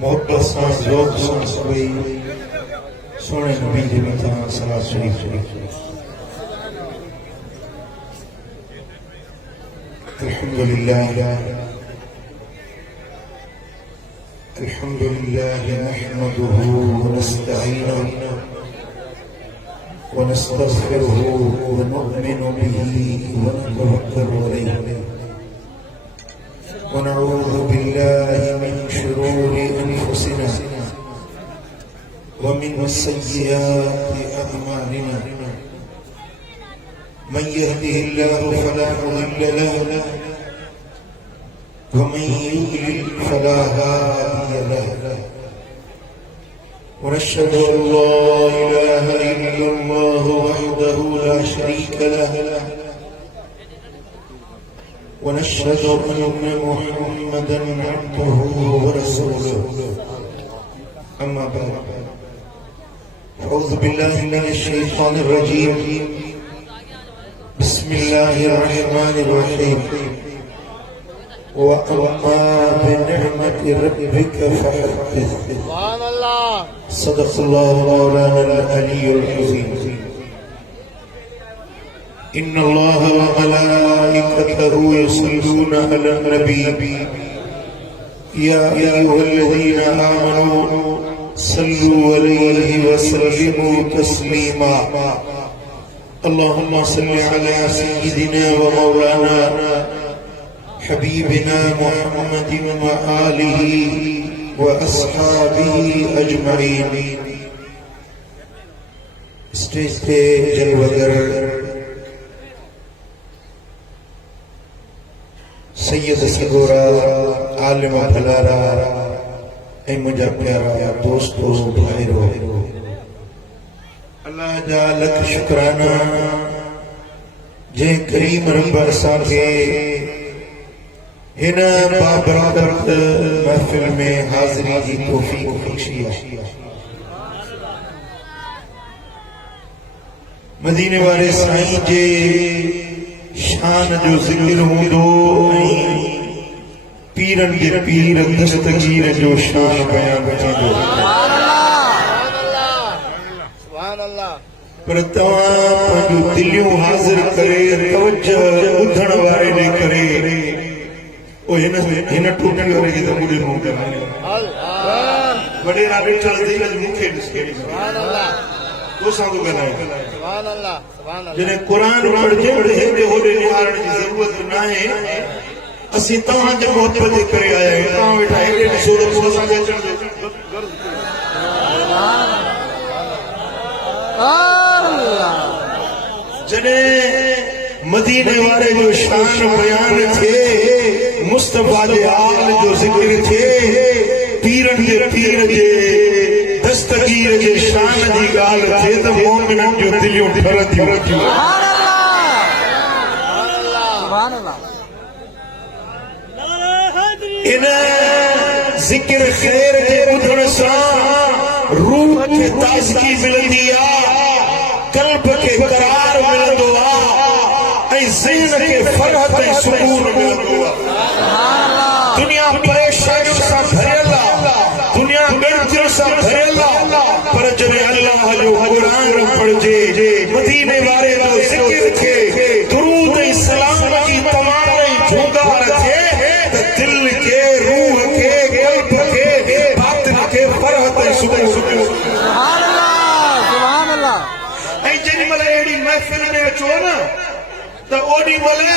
मोहब्बत सां ज़ौक़ सां सभई सोने नबी जे मथां सलात शरीफ अल्हम्दुलिल्लाह नहमदुहु व नस्तईनुहु व नस्तगफिरुहु व नु'मिनु बिही व नतवक्कलु अलैहि व नऊज़ु बिल्लाहि मिन शुरूरि अनफुसिना व मिन सय्यिआति अअमालिना मन यहदिहिल्लाहु फला मुदिल्ल लहु व मन युद्लिल फला हादिय लहु व नशहदु अन ला इलाहा इल्लल्लाह वहदहु ला शरीका लहु व नशहदु अन्न मुहम्मदन अब्दुहु व रसूलुहु अम्मा बाद अऊज़ु बिल्लाहि मिनश शैतानिर रजीम बिस्मिल्लाहिर रहमानिर रहीम व अम्मा बिनिअमति रब्बिका फहद्दिस सुभान अल्लाह सदक़ल्लाहु मौलाना अल-अलीयुल अज़ीम इन्नल्लाह व मलाइकतहु युसल्लूना अलन नबी या अय्युहल्लज़ीना आमनू सल्लू अलैहि व सल्लिमू तस्लीमा अल्लाहुम्मा सल्लि अला सय्यिदिना व मौलाना हबीबिना मुहम्मदिन व आलिहि व अस्हाबिहि अजमईन। स्टेज पे जलवगर सैयद सगोरा आलिम भलारा ऐं मुंहिंजा प्यारा दोस्तो भाइरो, अल्लाह जा लख शुक्राना जंहिं करीम रब असांखे हिन बाबरकत महफ़िल में हाज़िरी जी तौफ़ीक़ बख़्शी आहे। मदीने वारे साईं जे शान जो ज़िक्र हूंदो ऐं पीरन जे पीर दस्तगीर जो शान बयान थींदो, पर तव्हां पंहिंजूं दिलियूं हाज़िर करे तवज्जो ॿुधण वारे ॾे करे हिन टूटी वारे जी त मुंहिंजे मुंहुं ते वॾेरा ॾिठल दिल मूंखे ॾिसे तोसां थो ॻाल्हाए। जॾहिं क़ुरान पढ़जे हेॾे होॾे निहारण जी ज़रूरत न आहे। असीं तव्हांजे मोहबत जे करे आया आहियूं। तव्हां वेठा हेॾे ॾिसो त पोइ असांखे अचण जो जॾहिं मदीने वारे जो शान बयान थिए, मुस्तफा जे आल जो ज़िक्र थिए, पीरन जे पीर जे दस्तगीर जे शान जी ॻाल्हि थिए त मोमिननि जूं दिलियूं ठरंदियूं। इन ज़िक्र ख़ैर जे ॿुधण सां रूह खे ताज़गी मिलंदी आहे, क़ल्ब खे करार मिलंदो आहे ऐं ज़हन खे फ़रहत ऐं सुकून मिलंदो आहे। दुनिया परेशानियों सां भरियल आहे, दुनिया ॻणितियुनि सां भरियल आहे, पर जॾहिं अल्लाह जो क़ुरान पढ़जे, मदीने वारे जो ज़िक्र थे, दुरूद ऐं सलाम जी तमाम ऐं झूंगार थिए त दिल खे, रूह खे, क़ल्ब खे, बातिन खे फ़रहत ऐं सुकून मिलंदो। ऐं जेॾी महिल अहिड़ी महफ़िल में अचो न त ओॾी महिल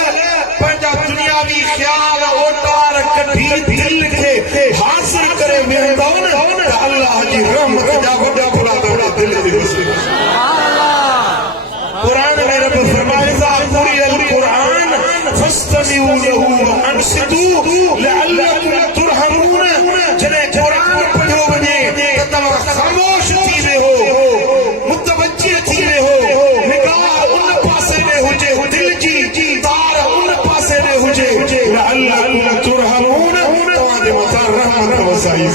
पंहिंजा दुनियावी ख़्याल ओटार कढी दिल खे हासिल करे वेहंदव न त अल्लाह जी रहमत जा वॾा भला तव्हां दिल ते वसे। क़ुरान में रब फरमाए था क़ुरिअल क़ुरान फस्तमिऊ लहू व अंसितू लअल्लकुम तुरहमून। जॾहिं क़ुरान पढ़ियो वञे त तव्हां ख़ामोश थी वेहो, मुतवज्जिह थी वेहो, निगाह उन पासे में हुजे, दिल जी तार उन पासे में हुजे लअल्लकुम तुरहमून, तव्हांजे मथां रहमत वसाई।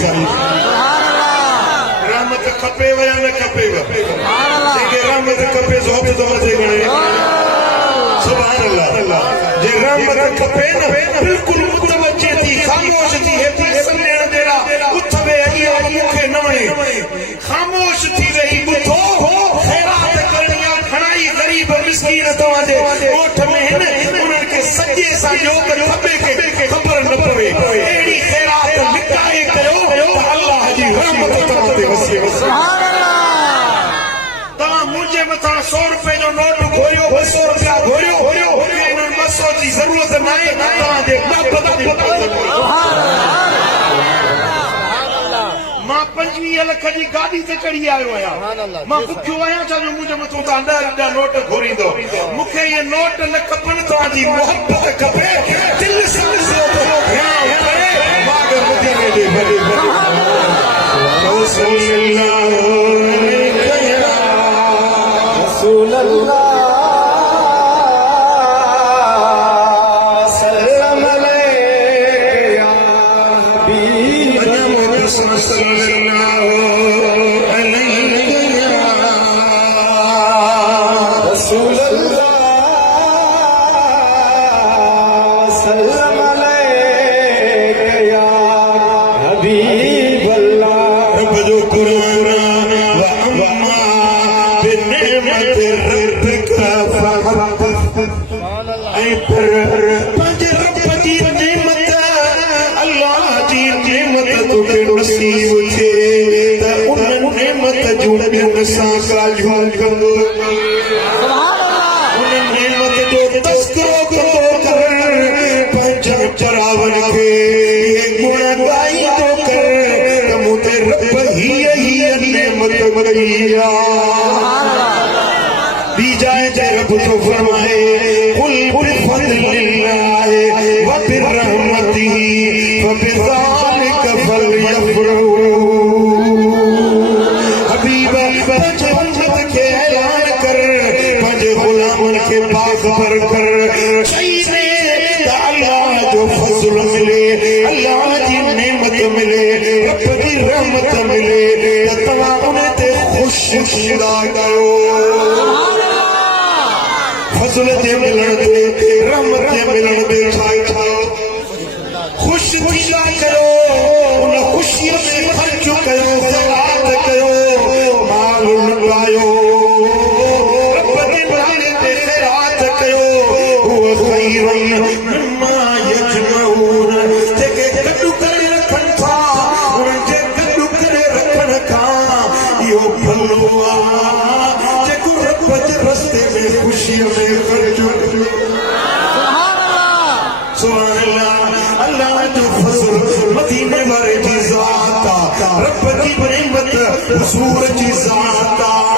रहमत खपेव या न खपेव? जेके रहमत खपे सो हथ मथे खणे सुभान अल्लाह। जे रहमत खपे न बिल्कुलु मुतवज्जिह थी, ख़ामोश थी, हेठि सम्झण जहिड़ा उथ वे कबे के खबर न पवे एड़ी खैरात लिकाए कयो त अल्लाह जी रहमत तमते वसी सुभान अल्लाह ता मुझे मथा 100 रुपए जो नोट घोरियो 200 रुपया घोरियो के इन मसो जी जरूरत नहीं ता दे सुभान मां 25 लख जी गाड़ी ते चढ़ी आयो आया मां भुखियो आया छा जो मुझे मथो ता 10 नोट घोरींदो मुखे ये नोट न खपन तव्हांजी मोहब्बत खपे दिल सां बाग मदीने दे भले सल्लल्लाहु अलैहि रसूल अल्लाह फज़ल जे मिलण ते रहमत जे मिलण ते खुश थींदा कयो उन खुशीअ में ख़र्च कयो ज़कात कयो माल लुटायो रब जे नाले ते ख़ैरात कयो हुव ख़ैरुन मिम्मा यजमऊन जेके गॾु करे रखनि था उन्हनि जे गॾु करे रखण खां इहो भलो आहे जेको रब जे रस्ते में खुशीअ में ख़र्च कयो सुभान अल्लाह अल्लाह जो फज़ल मदीने वाले जी ज़ात आहे रब जी नेमत हुज़ूर जी ज़ात आहे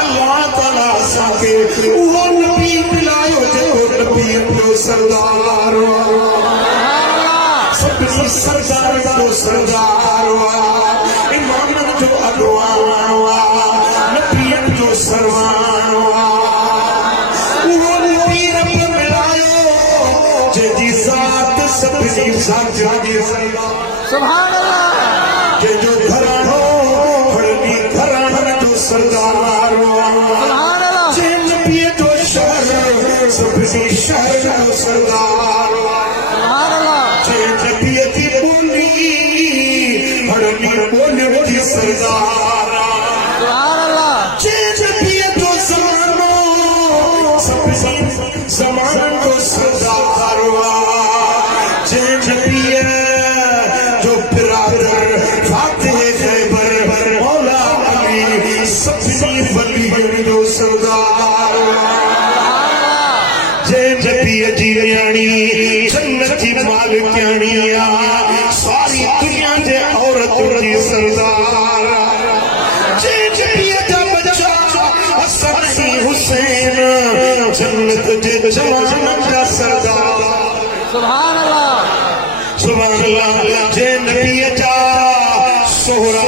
अल्लाह ताला असांखे उहो नबी मिलायो जेको नबी जो सरदार सभिनी सरदार जो सरदार इमामन जो अॻवान नबीअनि जो सरवान उहो नबी रब मिलायो जंहिंजी ज़ात सभिनी ज़ातियुनि जी सुभान अल्लाह जंहिंजो घरानो फड़नी घराननि जो सरदार सुभान अल्लाह जंहिं नबीअ जो शहर सभिनी शहरनि जो सरदार सुभान अल्लाह जंहिं नबीअ जी ॿोली फड़नी ॿोलियुनि जी सरदार सुभान अल्लाह जंहिं नबीअ जो ज़मानो सभिनी ज़माननि जो सरदार जंहिं नबीअ जो बिरादर फातिह ख़ैबर मौला अली सभिनी वलियुनि जो सरदार जंहिं नबीअ जी न्याणी जन्नत जी मालिकाणी आहे सारी दुनिया जे औरतुनि जी सरदार जंहिं नबीअ जा बच्चा हसन हुसैन जन्नत जे जवाननि जा सरदार सुभान अल्लाह सुभान अल्लाह जंहिं नबीअ जा सोहरा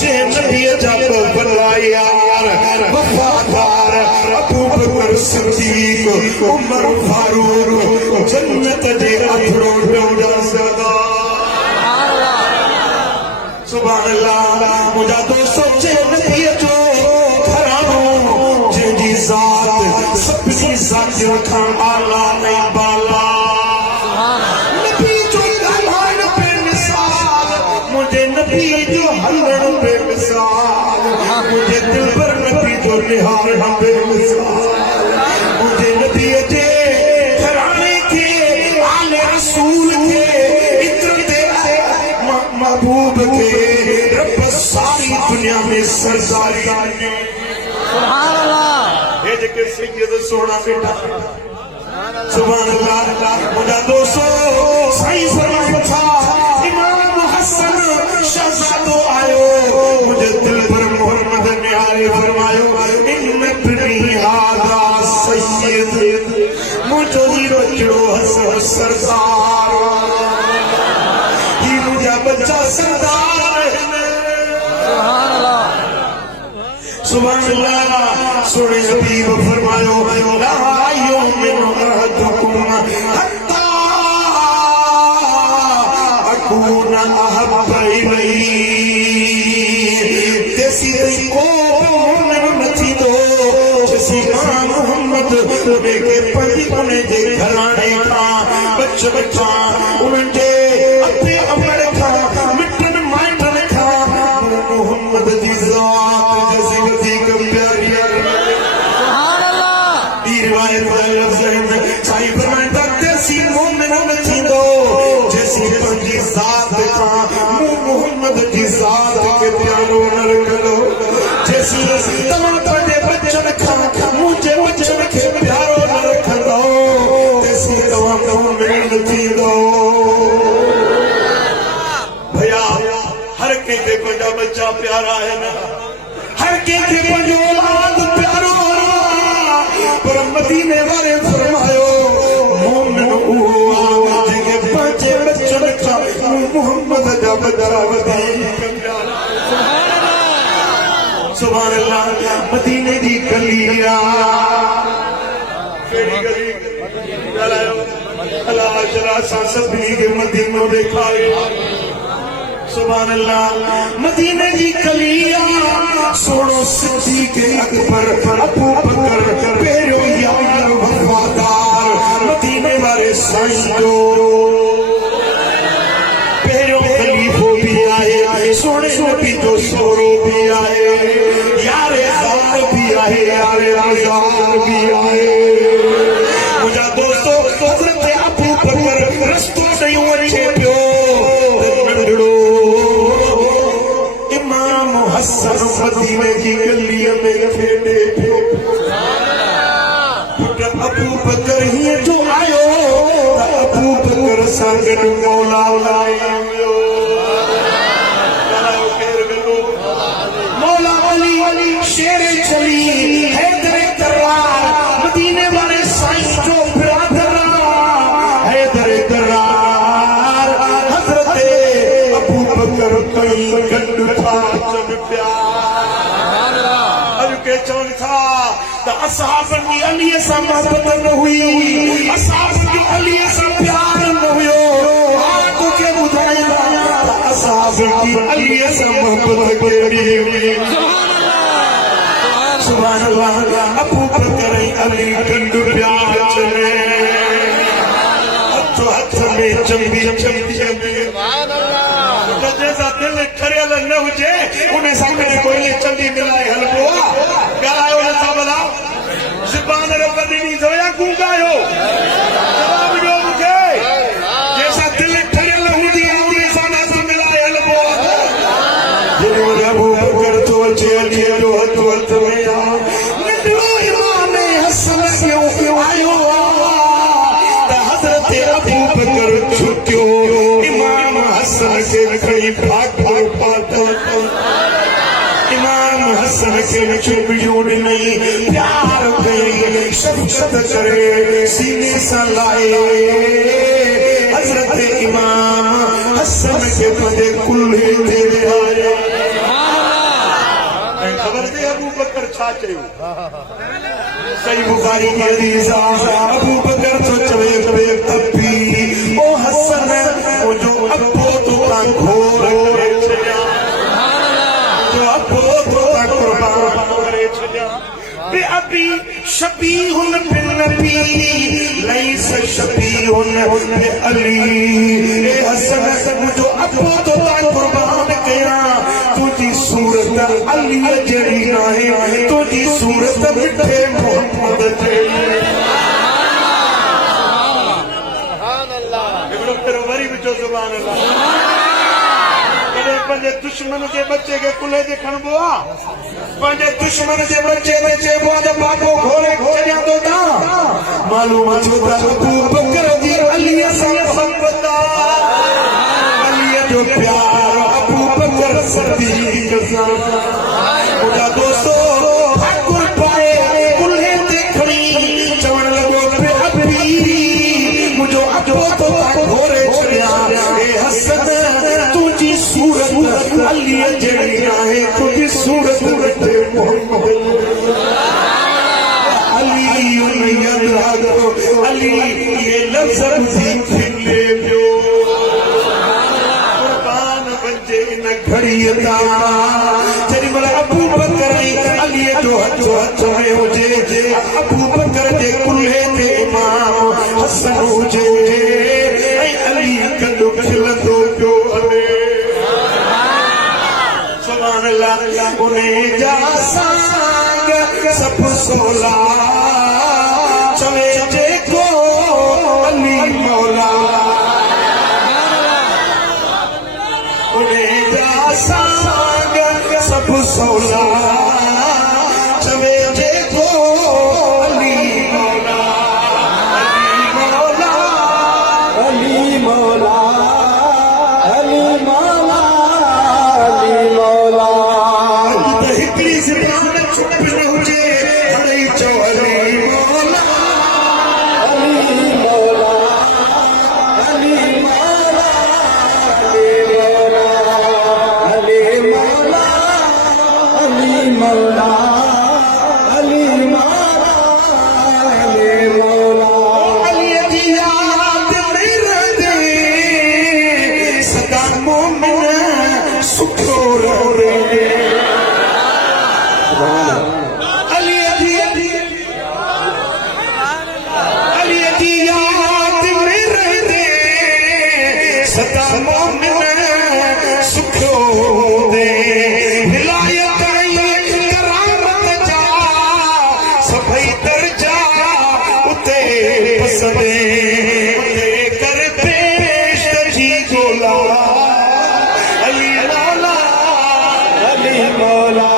जंहिं नबीअ जा वॾा यार वफ़ादार अबू बकर सिद्दीक़ उमर फारूक जन्नत जे अखरोटनि जा सरदार सुभान अल्लाह मुंहिंजा दोस्त जंहिं नबीअ जो घरानो जंहिंजी ज़ात सभिनी ज़ातियुनि खां आला ऐं बाला नबी जो हलण बेमिसाल मुझे दिल पर नबी जो निहार बेमिसाल मुझे नबी जे घराने के सरदारी सुभान अल्लाह ये जेके सैयद सोना बेटा सुभान अल्लाह मुझा दोस्तों सही फरमाया था इमाम हसन शहजादो आयो मुझे दिल पर मोहम्मद ने आए फरमायो इन इब्नी हादा सैयद मुझो ही बच्चो हसन सरदार ही मुझा बच्चा सरदार सुभान अल्लाह सुने हबीब फरमायो ला युमिनु अहदुकुम हत्ता अकून अहब्ब इलैहि तेसी को मोमिन नथी दो जैसे मां मोहम्मद उन्हें के पति उन्हें जे घराने का बच्चा उन्हें जे अपने अमर का मिटन माइटन का मोहम्मद दी जात जैसे गति का प्यारी सुभान अल्लाह दी रिवायत वाले लफ्ज़ साईं फरमाता तेसी मोमिन नथी दो जैसी पंजी जात का मोहम्मद दी जात के प्यारो न रखो जैसी तमाम बड़े बच्चन का मुझे बच्चन के प्यारो न रखो तेसी तमाम मोमिन नथी दो भैया हर के पंजा बच्चा प्यारा है ना हर के पंजो औलाद प्यारो पर मदीने वाले फरमायो मोमिन हुआ जेके पंजे बच्चन का मोहम्मद दा बच्चा वधीक प्यारा सुभान अल्लाह मदीने दी गलियां केड़ी गली गलायो अला जरा सभी के मदीनो देखा सुभान अल्लाह मदीने की गलियां सोनो सिद्दीक़ अकबर अबू बकर पेरो यार वफादार मदीने वाले साईं जो पेरो खलीफो भी आए सोने नबी तो सोरो भी आए यारे ज़ार भी आए यारे मज़ार भी आए मुझा दोस्तों हज़रत अबू बकर रस्तो नहीं वचे पियो इमाम हसन मदीने की गलियों में खेले पियो अबू बकर ही जो आयो अबू बकर संग मौला लायो मौला अली शेरे चली हैदर करार मदीने वाले साईं जो बिरादर हैदर करार हजरत अबू बकर कई गंड था चम प्यार अज के चवन था त असहाब की अली से मोहब्बत न हुई असहाब की अली से प्यार न हुयो तो के बुधाया असहाब की अली से मोहब्बत केड़ी हुई सुभान अल्लाह अबू बकर अली गंड प्यार चले हाथ में चंबी सुभान अल्लाह जैसा दिल ठरियल न हुजे उन्हें सामने कोई चंदी मिलाए हलबुआ गायो न सबला ज़बान रबदी नी जोया गूंगायो जवाब दो मुझे जैसा दिल ठरियल हुजी उन्हें सामने मिलाए हलबुआ जिन्होंने अबू बकर तो चली जो हथ में नंढो इमाम हसन क्यों आयो हजरत अबू बकर छुट्यो इमाम हसन के खड़ी भाग पाता इमाम हसन के चुपियों नहीं प्यार करे शफकत करे सीने से लाए हजरत इमाम हसन के पदे कुल्ले तेरे आए खबर दे अबू बकर छा चयो सही बुखारी की हदीस अबू बकर तो चवे तपी ओ हसन ओ जो अबो तो का घोर करे छया जो अबो तो का कुर्बान करे छया बे अबी शबीहुन बिन नबी लैस शबीहुन बे अली ए हसन जो अबो तो का कुर्बान किया तुझी सूरत अली जड़ी है तुझी सूरत मिठे मोहम्मद जड़ी सुभान अल्लाह फिर वरी बिचो सुभान अल्लाह जॾहिं पंहिंजे दुश्मन जे बचे खे कुल्हे ते खणबो आहे पंहिंजे दुश्मन जे बचे ते चइबो आहे त बाबो घोरे छॾियां थो था मालूम थियो त अबू बकर जी अलीअ सां मोहबत अलीअ जो प्यार अबू बकर सदीक सां उनजा दोस्तो ठाकुर पाए कुल्हे ते खणी चवण लॻो मुंहिंजो अबो तो घोरे छॾियां ए हसन तुंहिंजी सूरत अलीअ जहिड़ी आहे तुंहिंजी सूरत ते मोहम्मद अली यादि रखो अली ये लफ़्ज़ खिले पियो कुर्बान बचे न घड़ीअ तां जेॾी महिल अबू बकर अलीअ जो हथो हथ में हुजे अबू बकर जे कुल्हे ते इमाम हसन हुजे ऐं अली कॾो खिलंदो पियो हले सुभान अल्लाह उन जा सांग सभ सोला चवे जेको अली मौला उन जा सांग सभ सोला चवे जेको अली मौला अली मौला अली मौला अली मौला त हिकिड़ी ज़बान चुप न हुजे हाणे चओ अली मौला अली मौला अली मौला अली मौला अली मौला अली मौला अली मौला अलीअ जी याद में रहंदे सदा मोमिन सुखो रहे अलीअ जी याद में रहंदे सदा मोमिन सुखो दे विलायत करामत जा सभई दर्जा उते पसंदे कर पेश जी गोला अली मौला अली मौला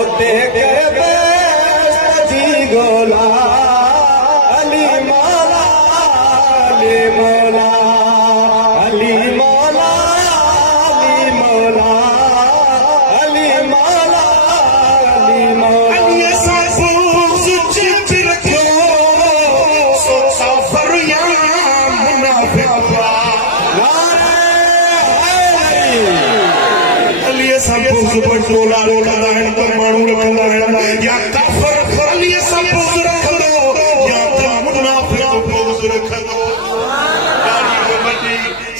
उते कर बेस्ट जी गोला अली मौला अली मौला अली मौला अली मौला अली मौला अली मौला अलीअ सां बुग़्ज़ चुप रखियो सो काफ़िर या मुनाफ़िक़ अलीअ सां बुग़्ज़ पटोला कंदा आहिनि त माण्हू रखंदा आहिनि या काफ़िर अलीअ सां बुग़्ज़ रखंदो या त मुनाफ़िक़ बुग़्ज़ रखंदो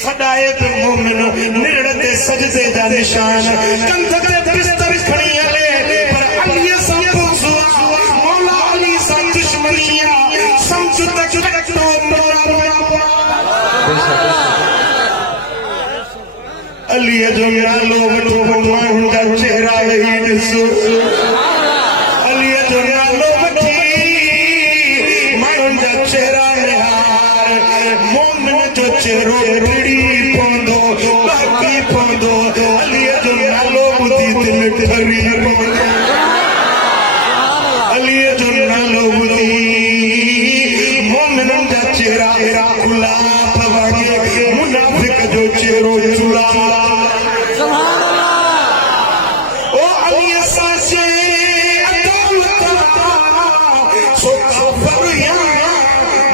सदाए त मोमिन निड़ ते सजदे जा निशान कंध ते बिस्तर खणी हले पर अलीअ सां बुग़्ज़ मौला अली सां दुश्मनी समझ तक तो अलीअ जो नालो वठो माण्हुनि जा चेहरा वेही ॾिस अलीअ जो नालो वठी माण्हुनि जा चेहरा निहार मोमिन जो चेहरो टिड़ी पवंदो बाक़ी पवंदो अलीअ जो नालो ॿुधी दिलि ठरी पवंदो अलीअ जो नालो ॿुधी मोमिननि जा चेहरा गुलाब वांगे मुनाफ़िक़ जो चेहरो चुला सुभान अल्लाह ओ अलीअ सां जे अदालत सो काफ़िर या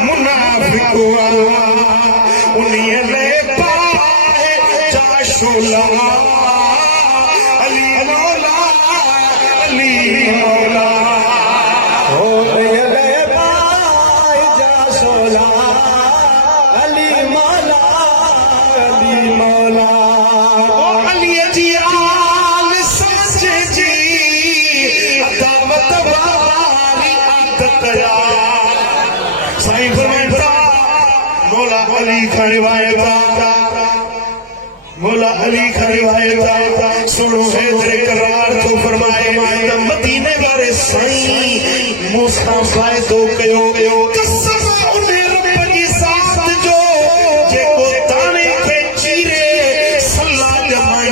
मुनाफ़िक़ उन्हीअ में पाए जा शोला अली मौला अली मौला हो ले पाए जा सोला अली मौला अली मौला ओ अलीअ जी आल सचे जी अदावत वारी आदत या साईं फरमाइता मौला अली का रिवायत मौला अली का रिवायत सुनो हैदर करार तो फरमाए त मदीने वारे साईं मूसा वायदो कयो कसम उन रब जी साथ जो जेको ताने खे चीरे सल्ला जमाई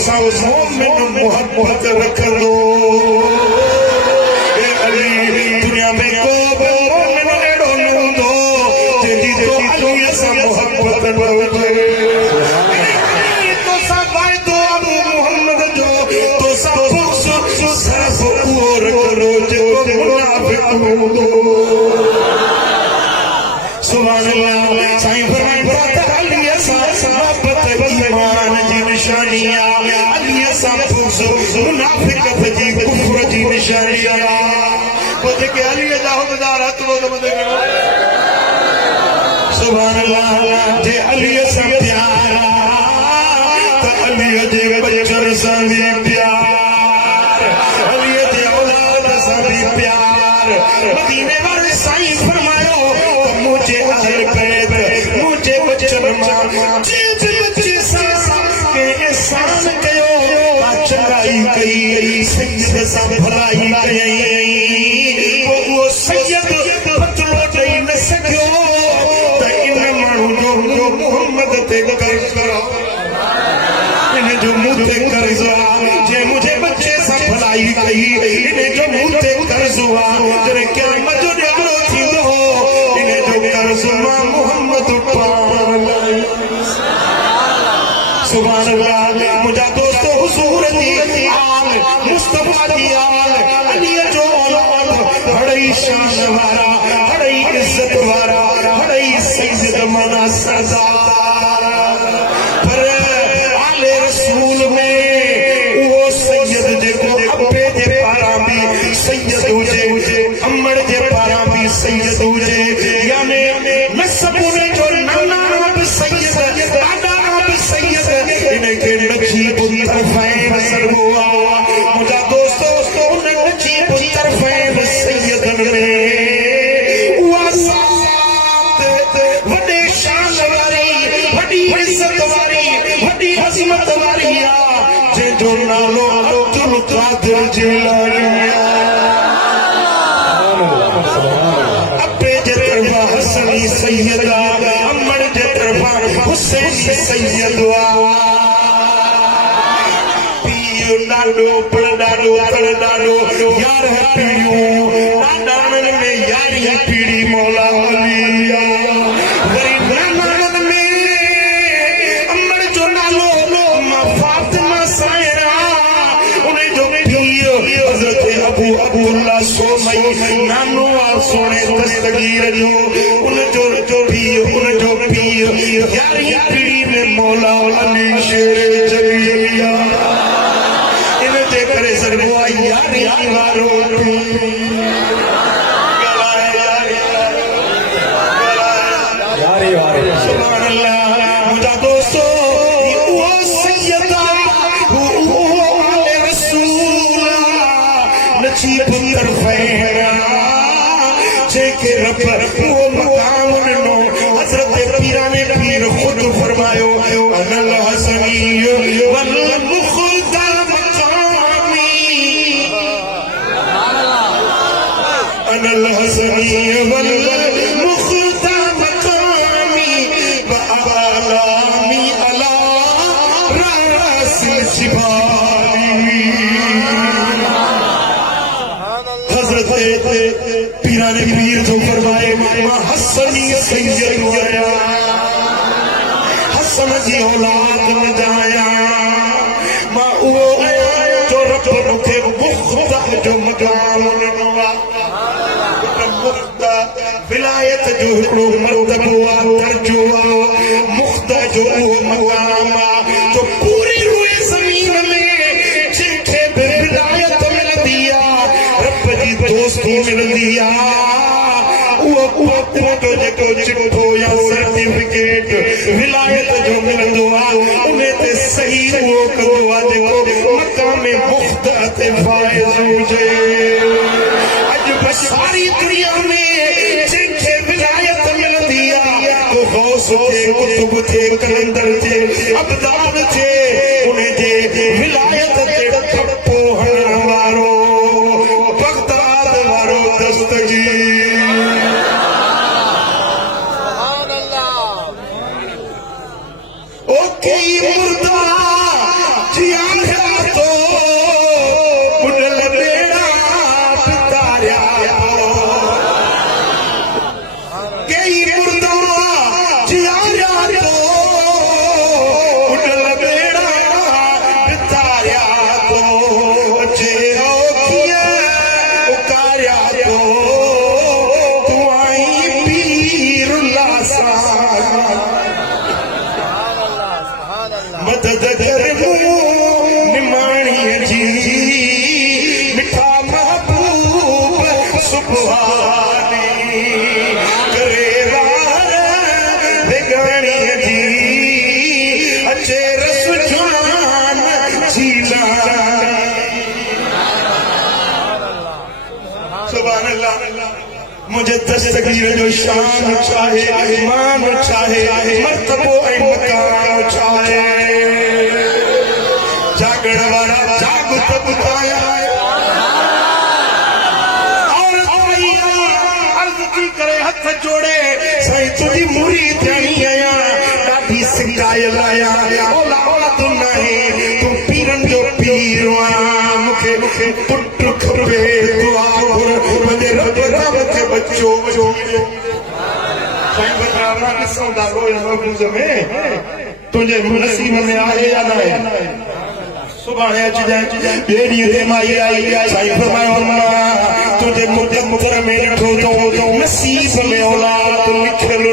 सब मोमिन मोहब्बत रख लो दुनिया में को मोमिन एड़ो न दो जेदी तो अली सा मोहब्बत न वठे तो सब वादो अबू मोहम्मद जो तो सब सब पूर करो जो मुनाफिक हूंदो सुभान अल्लाह साईं फरमाइंदा अली सा मोहब्बत ईमान जी निशानियां अली सा मुनाफिक जी कुफ्र जी निशानियां वो जेके अली जा हुबदार हथ वो बंदे सुभान अल्लाह जे अली सा प्यार तो अली जे बचन सा भी प्यार अली जे औलाद सा भी प्यार मदीने वाले साईं फरमायो मुझे अहल बैत मुझे बचन मान जे बच्चे सा के एहसान कयो चंगाई कई सैयद सा भलाई कई वो सैयद बतलो दई न सकियो त इन माण्हू जो मोहम्मद ते कर्ज करो इन जो मुंह ते कर्ज जे मुझे बच्चे सा भलाई कई इन जो मुंह ते कर्ज हुआ जरे क़यामत जो ॾियारो थींदो इन जो कर्ज मां मोहम्मद पान सुभान अल्लाह मुझा दोस्तों हुजूर दी आल मुस्तफा दी आल अली जो औलाद बड़ी शान वारा बड़ी इज्जत वारा बड़ी सैयद मना सरदार पर आले रसूल में वो सैयद जेको अब्बे जे पारा भी सैयद हुजे अम्मड़ जे पारा भी सैयद हुजे यानी नसबुने जो नाना भी सैयद दादा भी सैयद इनके नजीब तरफैन सरगुआ मुझा दोस्तों उन नजीब तरफैन सैयदन में वासात वडे शान वारी वडी इज्जत वारी वडी अज़मत वारी जे जो नालो अब्दुल कादिर जिलानी अब्बे जे तरफा हसनी सैयदा अम्मड़ जे तरफा हुसैनी सैयदवा डालो पड़ो यार है पीड़ियों नानन में यारी है पीड़ी मौला अलिया वरी नानन में अमर जो नालो मां फातिमा सायरा उन्हें जो पीर हजरत अबू अब्दुल्ला सोमई नानो आ सोने दस्तगीर जो उन जो पीर यारी पीड़ी में मौला अली शेर जलिया करे सरगुआ यारी वारो यारी वारो सुभान अल्लाह मुझा दोस्तों वो सैयदा वो आले रसूल नजीब तरफैन जेके रब वो मकाम नो हजरत पीराने पीर खुद फरमायो अनल हसनी वल मुख्ता अनल हसनी वल मुख्ता मकामी बआलामी अला रासी जिबाली हजरत पीराने पीर जो फरमाए मां हसनी सैयद हुआ हसन जी औलाद न जाया मां वो जो रब मुखे मुख्ता जो मकाम नवा मुख्ता विलायत जो हिकिड़ो मर्तबो आहे दर्जो आहे मुख्ता जो उहो मक़ाम आहे जो पूरी रूए ज़मीन में जंहिंखे बि विलायत मिलंदी आहे रब जी दोस्ती मिलंदी आहे उहो जेको चिठो या सर्टिफिकेट विलायत जो मिलंदो आहे उन ते सही उहो कंदो आहे जेको मक़ाम मुख्ता ते फाइज़ हुजे सारी दुनिया में जिनके विलायत मिलती है वो गौस थे कुतुब थे कलंदर थे अब्दाल थे उन्हें दे विलायत ते ठप्पो हण वारो बगदाद वारो दस्तगीर सुभान अल्लाह ओ कई मुर्दा जिया मदद कर निमाणी जी मिठा महबूब सुभाने करे वार बेगानी जी अचे रस जान जीला सुभान अल्लाह मुझे दस्तगीर जो शान चाहे मान चाहे मर्तबो ऐं मकान चाहे जागण वारा जाग त ॿुधाया और अर्ज़ थी करे हथ जोड़े साईं तुंहिंजी मुरी थियणी आहियां ॾाढी सिकायल आहियां ओला ओला तूं नाहे तूं पीरनि जो पीर आहियां मूंखे पुट खपे दुआ घुर मुंहिंजे रब रब खे बचो साईं बदरावना ॾिसूं था रोज़ मौजूद में तुंहिंजे नसीब में आहे या न आहे सुभाणे अचिजांइ ॿिए ॾींहं ते माई आई साईं फरमायो तुंहिंजे मुक़द्दर में ॾिठो तो नसीब में औलाद लिखियल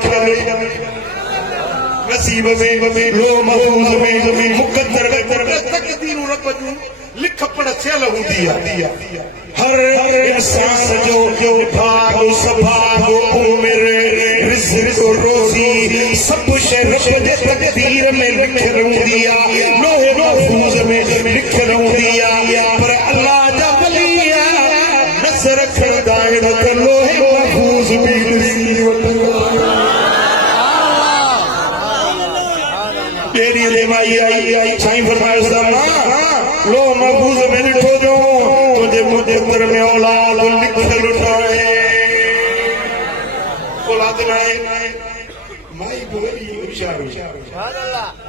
नसीब में लो महफूज़ में मुक़द्दर तक़दीर रब जूं लिख पढ़ थियल हूंदी आहे हर इंसान जो भाग सभाग उम्र रिज़्क़ रोज़ी सब शइ रब जे तक़दीर में लिखियल हूंदी आहे लोहे महफूज़ में लिखियल हूंदी आहे पर अल्लाह जा वली नज़र रखंदा आहिनि त लोहे महफूज़ में ॾिसी वठंदा माई आई साईं फरमायो लो महफूज़ में ॾिठो तो तुंहिंजे मुक़द्दर में औलाद लिखियल आहे औलाद न आहे माई बि वरी होशियार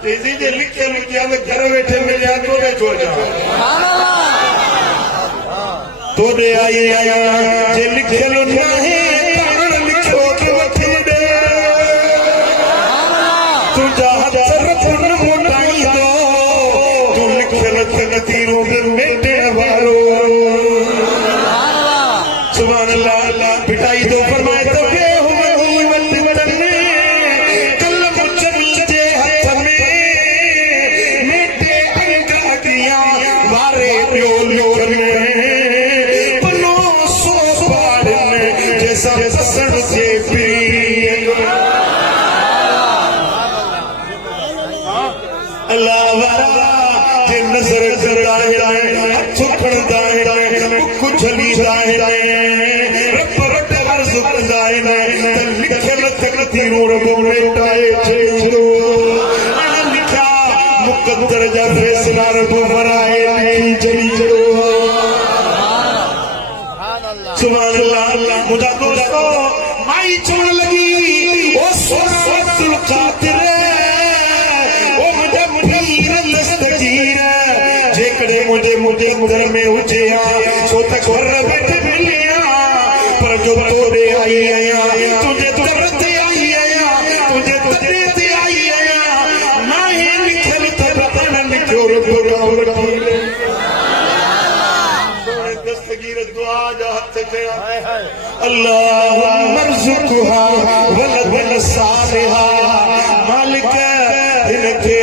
तेज़ी जे लिखियल हूंदी आहे त घर वेठे मिलिया तोड़े छो तोड़े आई आहियां जे लिखियल न आहे पाण लिखियो त वठी ॾे तुंहिंजा हथ तीरों बेटे वारो सुभान अल्लाह पिटाई तो फरमाए तो बेहुई वतन कलम चली जे हथ में मेटे अंगा किया वारे लो लो पनो सो पाड़न जैसा ससण जे पी अल्लाह वारा नज़र करदा है हथ खणदा है कुछ लीदा है रब वट अर्ज़ कंदा है त लिखियल तक़दीरूं रब मेटाए छॾियो अण लिखिया मुक़द्दर जा फ़ैसला रब वराए लिखी छॾी छॾियो सुभान अल्लाह मुंहिंजा दोस्तो माई चवण लॻी ओ सोना अब्दुल क़ादिर मुझे घर में हुजे सो त घर वेठे मिलिया पर जो तोड़े आई आहियां तुंहिंजे दर ते आई आहियां तुंहिंजे दरे ते आई आहियां नाहे लिखियल त बतन लिखियो रब दस्तगीर दुआ जा हथ कया अल्लाहुम्मा अर्ज़ुक़हा वलदन सालिहा मालिक हिनखे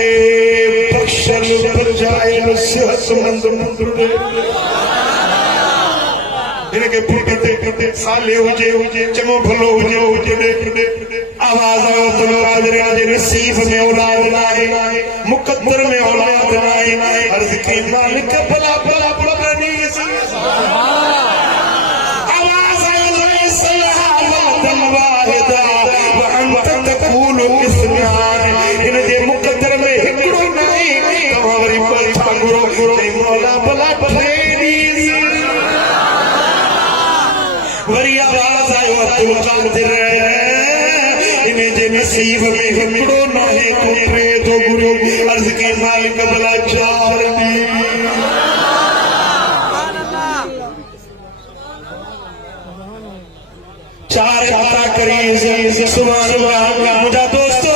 बख़्शल बजाए सेहतमंद मुंडे हिनखे पुट साले हुजे चङो भलो हुजे आवाज़ आयो त नसीब में औलाद न आहे मुक़द्दर में औलाद न आहे अर्ज़ कई मालिक भला भला पुरनी आवाज़ आयो सलाम वाहिदा व अंत तक़ूल इस्नान हिनजे मुक़द्दर में हिकिड़ो न आहे तव्हां वरी पछा घुरो मौला भला भले वरी आवाज़ आयो अब्दुल क़ादिर इनजे नसीब में हिकिड़ो न आहे को टे थो घुरो अर्ज़ कई मालिक भला चार चार अता करी सुभान अल्लाह मुझा दोस्तो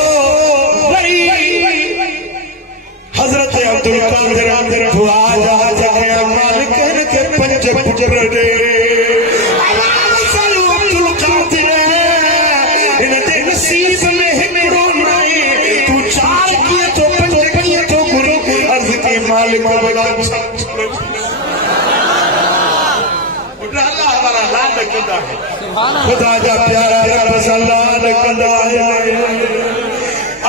वरी हज़रत अब्दुल क़ादिर दुआ जा जगह मालिक के पंज पुत्र दे अब्दुल क़ादिर इन दे नसीब में हिकिड़ो न आहे तू चार किए तो पंज किए तो लिखा बड़ा अल्लाह वाला लाल कंदा है खुदा जा प्यारा रब सलाल कंदा है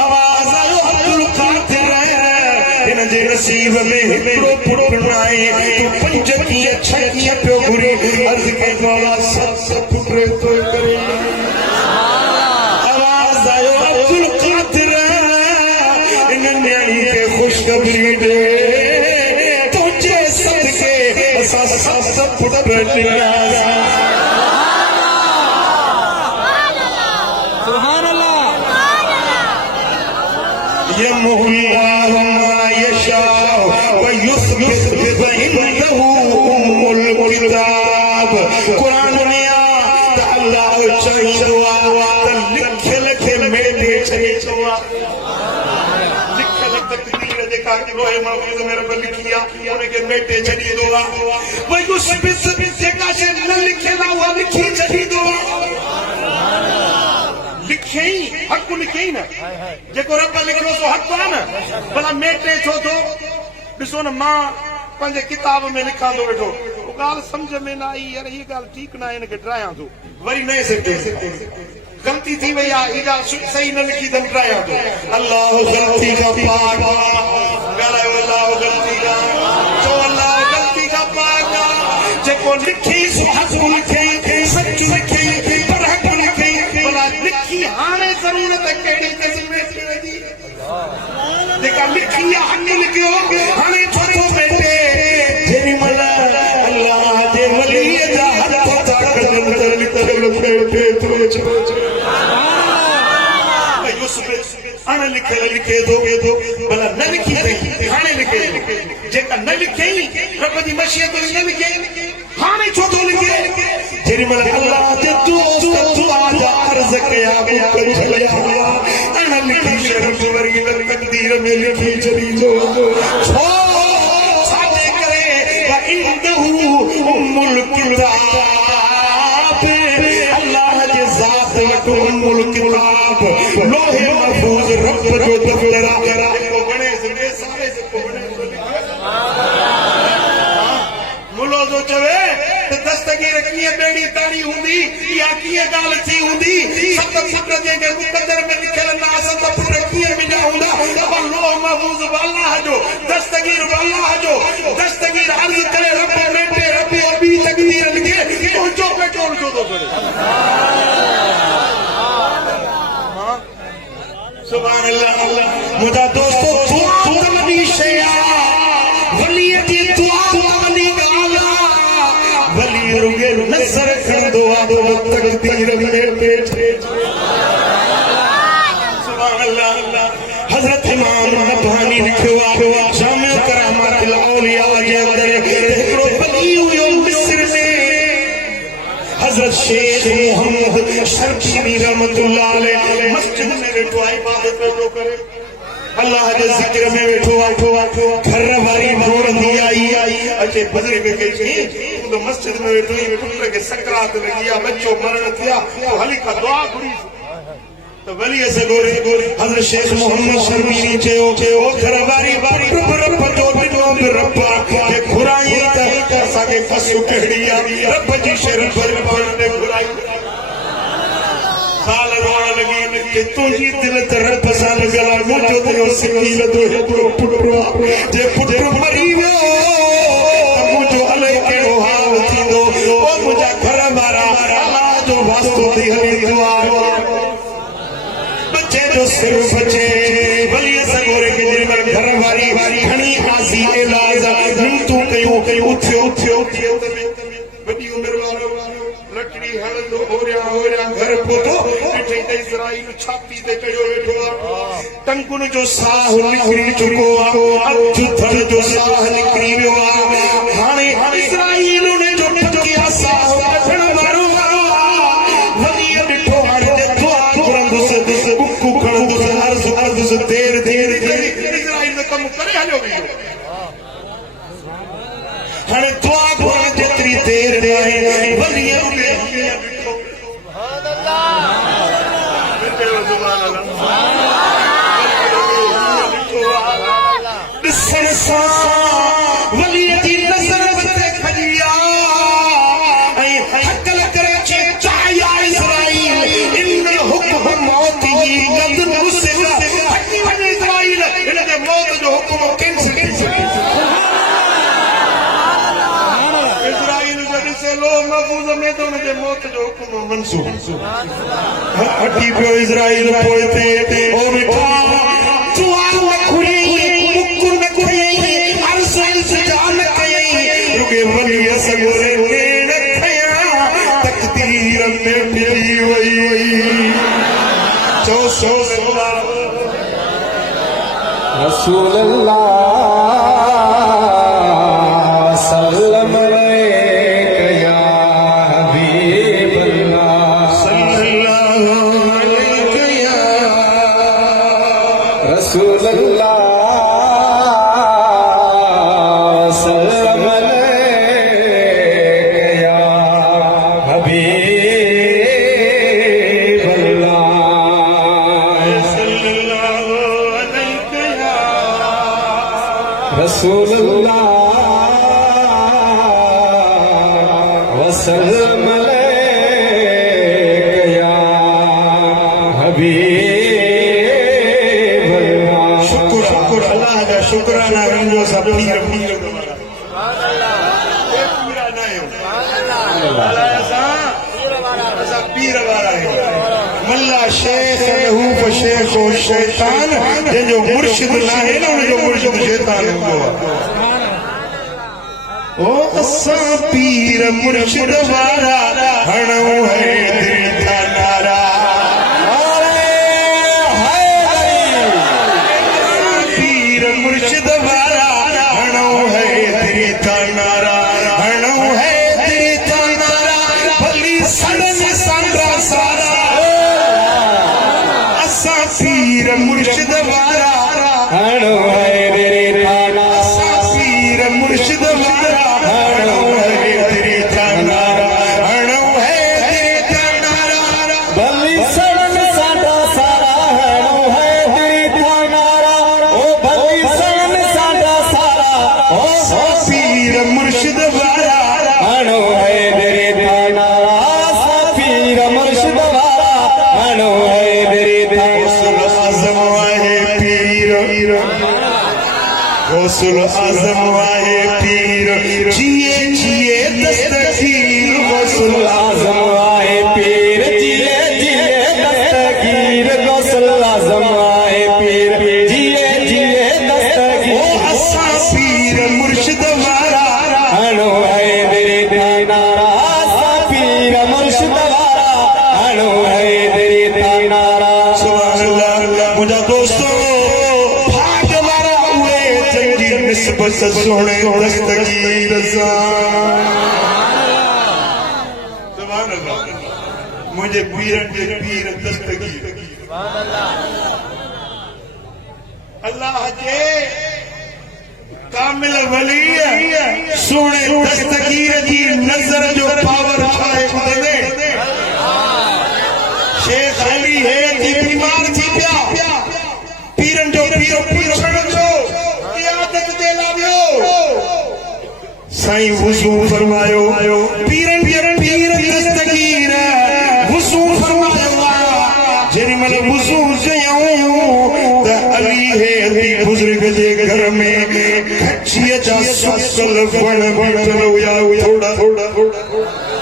आवाज आयो अब्दुल कादिर इन जे नसीब में हिकड़ो पुटना है तू पंज की छह पियो घुरी अर्ज के मौला सत पुटरे तो करे आवाज आयो अब्दुल कादिर इन न्याणी के खुशखबरी दे तुझे सदके सब पुटर दिया सुभान अल्लाह यमहुल्लाहु मा यशाउ व युस्बित बिहिंदहु उम्मुल किताब कुरान में त अल्लाह चाहिदो आ लिखे लिखे मेले चाहिदो आ लिखे तकदीर देखा कि लोहे महफूज मेरे पर लिखिया उनके मेटे चाहिदो आ व युस्बित जेका से न लिखे ना वो लिखी चाहिदो लिखे हक लिखे ना जेको रब लिखो सो हक आहे न भला मेटे छो थो ॾिसो न मां पंहिंजे किताब में लिखां थो वेठो ॻाल्हि सम्झ में न आई यार हीअ ॻाल्हि ठीकु न आहे हिनखे ड्रायां थो वरी नए सिरे गलती थी वई आहे हीअ ॻाल्हि सही न लिखी त ड्रायां थो अल्लाह गलती का पाक ॻाल्हायो अल्लाह गलती का चओ अल्लाह गलती का पाक जेको लिखी सो हक लिखे सच लिखे पर हक लिखे भला लिखी हाणे ज़रूरत कहिड़ी क़िस्म में थी वेंदी जेका लिखी आहे हक लिखियो हाणे छो थो बेटे जेॾी महिल अल्लाह जे वलीअ जा हथ था कदम तर अण लिखियल लिखे थो भला न लिखी सही हाणे लिखे जेका न लिखे रब जी मशीयत न लिखे हाणे छो थो लिखे जेॾी महिल अल्लाह जे दोस्त दुआ जा अर्ज़ कया अण लिखी शर्त वरी तकदीर में लिखी छॾींदो छो छाजे करे इंदहु उम्मुल किताब अल्लाह जे ज़ात वटि उम्मुल किताब लोहे महफूज रब जो दफ़्तर को बणे सके सारे से को बणे मुलो जो चवे त दस्तगीर कीअं बेड़ी ताड़ी हूंदी या कीअं ॻाल्हि थी हूंदी सत पुट जेके मुक़दर में लिखियल न सत पुट कीअं मिलिया हूंदा पर लोह महफूज अल्लाह जो दस्तगीर अल्लाह जो दस्तगीर अर्ज़ करे रब मेटे रब अबी तकदीर लिखे पहुंचो पेट्रोल छो थो करे सुभान अल्लाह मुंहिंजा दोस्तो दुआ त वॾी शइ आहे वलीअ जी दुआ वॾी ॻाल्हि आहे वली रुगे नज़र खणंदो आहे तकदीर में पेठे सुभान अल्लाह हज़रत इमाम नबहानी लिखियो आहे जामिअ करामातिल औलिया जे अंदर हिकिड़ो वली हुयो मिस्र में हज़रत शेख मोहम्मद शर्फी रहमतुल्लाह अलैह मस्जिद में वेठो आहे इबादत वेठो करे अल्लाह जे ज़िक्र में वेठो घर वारी रोरंदी आई अचे बुज़ुर्ग खे चई तो मस्जिद में वेठो पुट खे सकरात लगी आहे बच्चो मरण थिया तो हली का दुआ घुरी तो वली से गोरे हज़रत शेख मोहम्मद शर्फी चयो ओ घर वारी रब जो ॾिनो रब के घुराई त असांखे फसु कहिड़ी आहे रब जी शर्फ पढ़ने घुराई साल रोण लगी कि तुझी दिल त रब सां लॻल आहे मुंहिंजो दिलो सिकी लधो हिकिड़ो पुटु आहे जे पुटु मरी वियो मुंहिंजो अलाए कहिड़ो हाल थींदो ओ मुंहिंजा घर वारा अलाह जो वास्तो थी हली दुआ बच्चे जो सिर बचे वली सगोरे के दिल में घर वारी खणी आसी इलाज तू कयो उथियो वॾी उमिरि वारो लकड़ी हणंदो होरिया घर पहुतो ॾिठई त इज़राइल छाती ते कयो वेठो आहे टंकुन जो साह निकिरी चुको आहे अधु थर जो साह निकिरी वियो आहे हाणे इज़राइल उन जो टंकिया साह कढण वारो वॾीअ ॾिठो हाणे जे दुआ घुरंदुसि कुकु खणंदुसि अर्ज़ देर इज़राइल जो कमु करे हलियो वियो हाणे दुआ घुरण जेतिरी देर आहे वॾीअ ॾिसण सां जे मौत जो हुकुम मंसूर हटी पियो इज़राइल पोइते ओ मिठा दुआ न खुरी मुकुर न कई अर्ज़ इंतजा न कई रुगे वली सगोरे ने न खया तकदीर में मिली वई चो रसूल अल्लाह सल्लम अलैका या हबीब अल्लाह सल्लल्लाहु अलैहि या रसूल अल्लाह सल्लम अलैका या हबीब अल्लाह सल्लल्लाहु अलैहि या रसूल अल्लाह वसल्लम अलैका या हबीब अल्लाह शुक्र अल्लाह जा शुक्राना रंजो सब पीर पूरा ना हो अल्लाह सा पीर वाला है मल्ला शेख महूफ शेख ओ शैतान जो मुर्शिद ना है ना उन जो मुर्शिद शैतान हो ओ असा पीर मुर्शिद वाला हणो है दिल था नारा पीर मुर्शिद वाला हणो है दिल था नारा हणो है दिल था नारा भली सड़न सांडा सारा असा पीर मुर्शिद वाला हणो है तेरे थाना असा पीर मुर्शिद वाला हणो है दिल था नारा हणो है दिल था नारा भली सड़न साडा सारा हणो है तेरे थाना ओ भली सड़न साडा सारा ओ पीर मुर्शिद वाला हणो है तेरे थाना पीर मुर्शिद वाला हणो है तेरे थाना आजम वाहे पीर गौसुल आजम वाहे पीर जिए जिए दस्तगीर गौसुल आजम आए पीर जिए जिए दस्तगीर गौसल आजम आए पीर जिए जिए दस्तगीर असा पीर मुर्शिद वाला हणो है तेरे थाना पीर मुर्शिद वाला हणो है तेरे थाना सुभान अल्लाह मुझा दोस्तों भाग वाला हुए जंगी निस्बत सोने दस्तगीर सा सुभान अल्लाह मुझे पीरन के पीर दस्तगीर अल्लाह जे कामिल वली सोने दस्तगीर जी नजर जो पावर खाए खुदे शेख अली है जी बीमार थी पिया पीरन जो पीर पुछण जो इयादत दे लावियो साईं वुजू फरमायो पीरन पीर दस्तगीर वुजू फरमायो जेरी मन वुजू कयूं त अली है अली बुजुर्ग जे घर में खचिया जा सुसल वण चलो या थोड़ा थोड़ा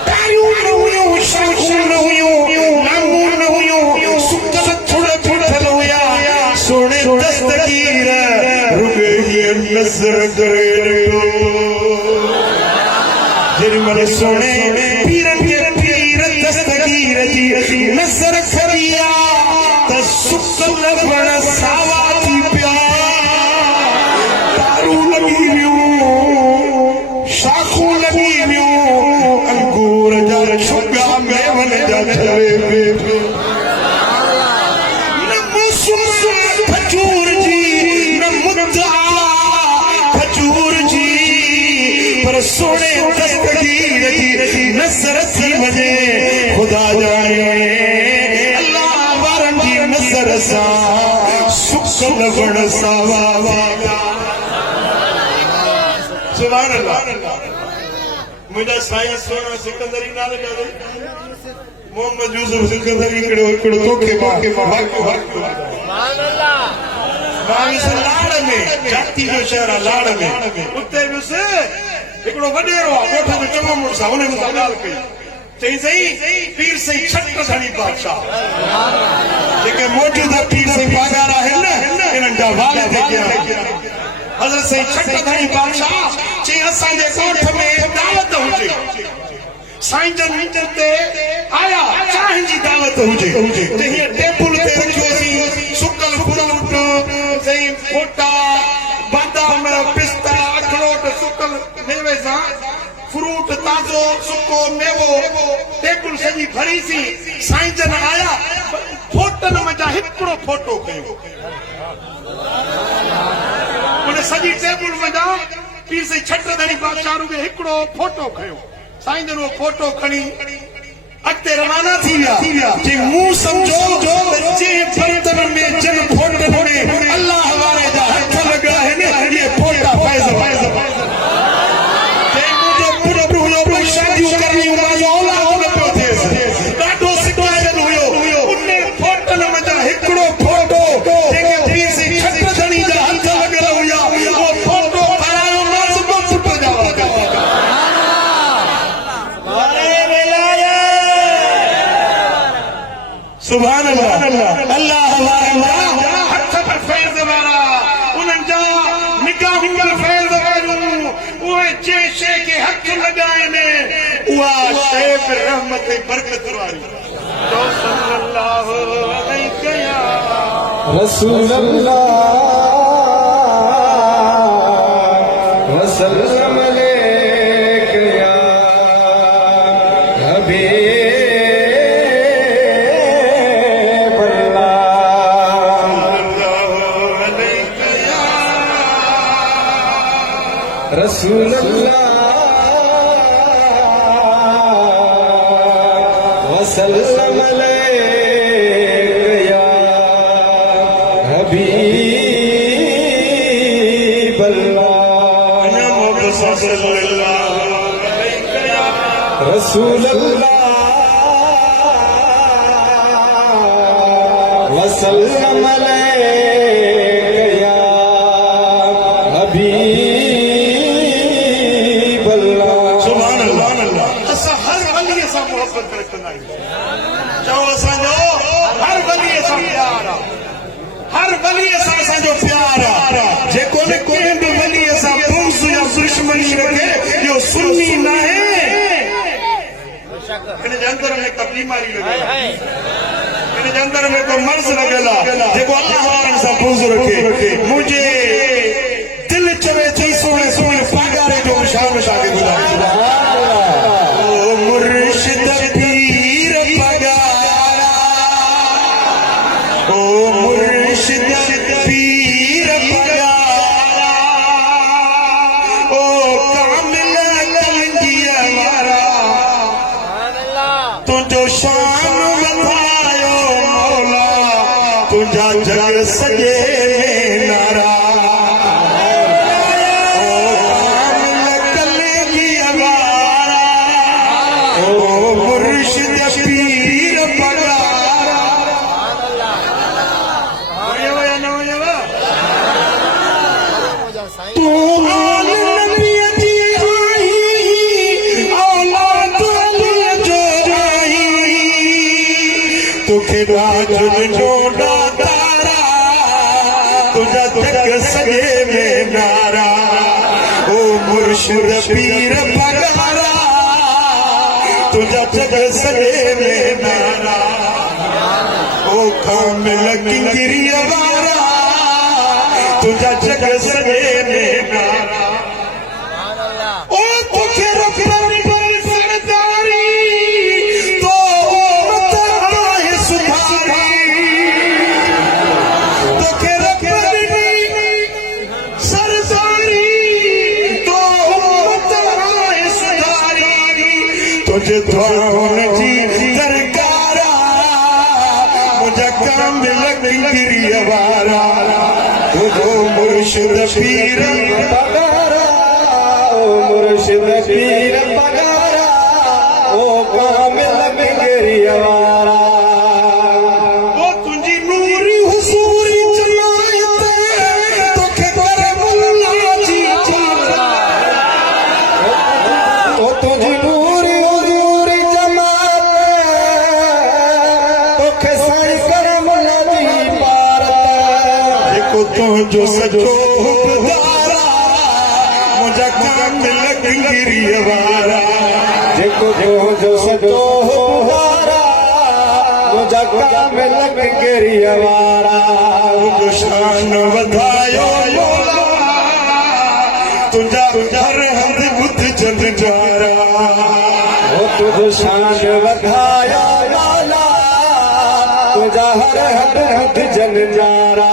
तारियूं न हुयूं शाखूं न हुयूं नामूं न हुयूं सुकल थोड़ा थोड़ा थलो या सोने दस्तगीर रुगे ये नजर करे जेरी मन सोने पीरन के पीर दस्तगीर जी नजर करिया त सुकल वण सावा थी पिया तारू लगी वियूं शाखूं लगी वियूं अंगूर जा छुगा मेवन जा छले न मौसम खजूर जी न मुद्दा खजूर जी पर सोने दस्तगीर जी नजर थी वञे खुदा जाने अल्लाह वारन जी नजर सा सुकल वण सावा सुभान अल्लाह मुझा साईं सोना सिकंदरी नाले जादे मोहम्मद यूसुफ सिकंदरी हिकिड़ो तोखे सुभान अल्लाह बावीस लाड़ में जाती जो शहर आहे लाड़ में उते वियुसि हिकिड़ो वॾेरो आहे ॻोठ जो चङो मुड़ुसु आहे हुन मूंसां ॻाल्हि कई चई सही पीर सही छट धनी बादशाह जेके मौजूदा पीर सही पागार आहिनि न इन्हनि जा वाल ते गिया हज़रत सही छट धनी बादशाह चई असांजे ॻोठ में दावत हुजे साईं जन ते आया चांहि जी दावत हुजे त हीअ टेबल ते रखियोसीं सुकल फ्रूट सही फोटा बादाम पिस्ता अखरोट सुकल मेवे सां फ्रूट ताज़ो सुको मेवो टेबल सॼी भरी सी साईं जन आया फोटनि में जा हिकिड़ो फोटो कयो उन सॼी टेबल में जा पीर सही छट धणी बादशाह रुगे हिकिड़ो फोटो खयो साईं जन वो फोटो खणी अॻिते रवाना थी विया जे मूं सम्झो जे बर्तन में जन फोटनि में अल्लाह वारे जा हथ लॻा आहिनि इहे फोटा फैज़ शादियूं करणियूं औलाद न पियो थिएसि ॾाढो सिकायल हुयो उन फोटनि में जा हिकिड़ो फोटो जेके पीर सही छट धणी जा हथ लॻल हुया उहो फोटो खणायो मांसि ॿ फुट जा सुभान अल्लाह अल्लाह वारा हथ पर फैज़ वारा उन्हनि जा निगाहूं में फैज़ वारियूं उहे जे शइ खे हथ लॻाइनि उहा शइ बि रहमत ऐं बरकत वारी तो सल्लल्लाहु अलैहि या रसूल अल्लाह वसल्लम अलैहि या हबीब अल्लाह रसूल अल्लाह वसल्लम अलैहि या हबीब अल्लाह रसूल अल्लाह वसल्लम अलैहि या हबीब अल्लाह सुभान अल्लाह असां हर वलीअ सां मोहबत रखंदा आहियूं चओ असांजो हर वलीअ सां प्यार आहे हर वलीअ सां असांजो प्यार आहे जेको न कोई बि वलीअ सां बुग़्ज़ या दुश्मनी रखे इहो सुन्नी न आहे इन जे अंदर में का बीमारी लॻल आहे इन जे अंदर में को मर्ज़ लॻल आहे जेको अल्लाह वारनि सां बुग़्ज़ रखे मुंहिंजे दिलि चवे थी सोणे सोणे पगारे जो शाम शागे ॿुधाए ओ मुर्शिद पीर पगारा ओ मुर्शिद पीर पगारा ओ कामिल कलंगिया वारा तुंहिंजो शान वधायो मौला तुंहिंजा जग सॼे में नारा तुखे राजन जो तारा तुझा जग सजे में नारा ओ मुर्शिद पीर पगारा तुझा जग सजे में नारा ओ कामिल किंगिरिय वारा तुझा जग सजे में नारा ओ तुखे रफ़्तार पर सरदारी तो तुझे दुआउनि जी दरकारा मुंहिंजा कामिल किंगिरिय वारा तुझो मुर्शिद पीर पगारा ओ मुर्शिद पीर पगारा ओ कामिल किंगिरिय वारा ओ तुंहिंजी नूरी हुसूरी जमायत तोखे कर मुल्ला जी ओ तुंहिंजी नूरी हुसूरी जमायत जो सचो हुबदारा मुझा कामिल गिरियवारा जेको जो सचो हुबदारा मुझा कामिल गिरियवारा शान वधायो मौला तुझा हर हंध बुध जन जारा तुझ शान वधाया मौला तुझा हर हद जन जारा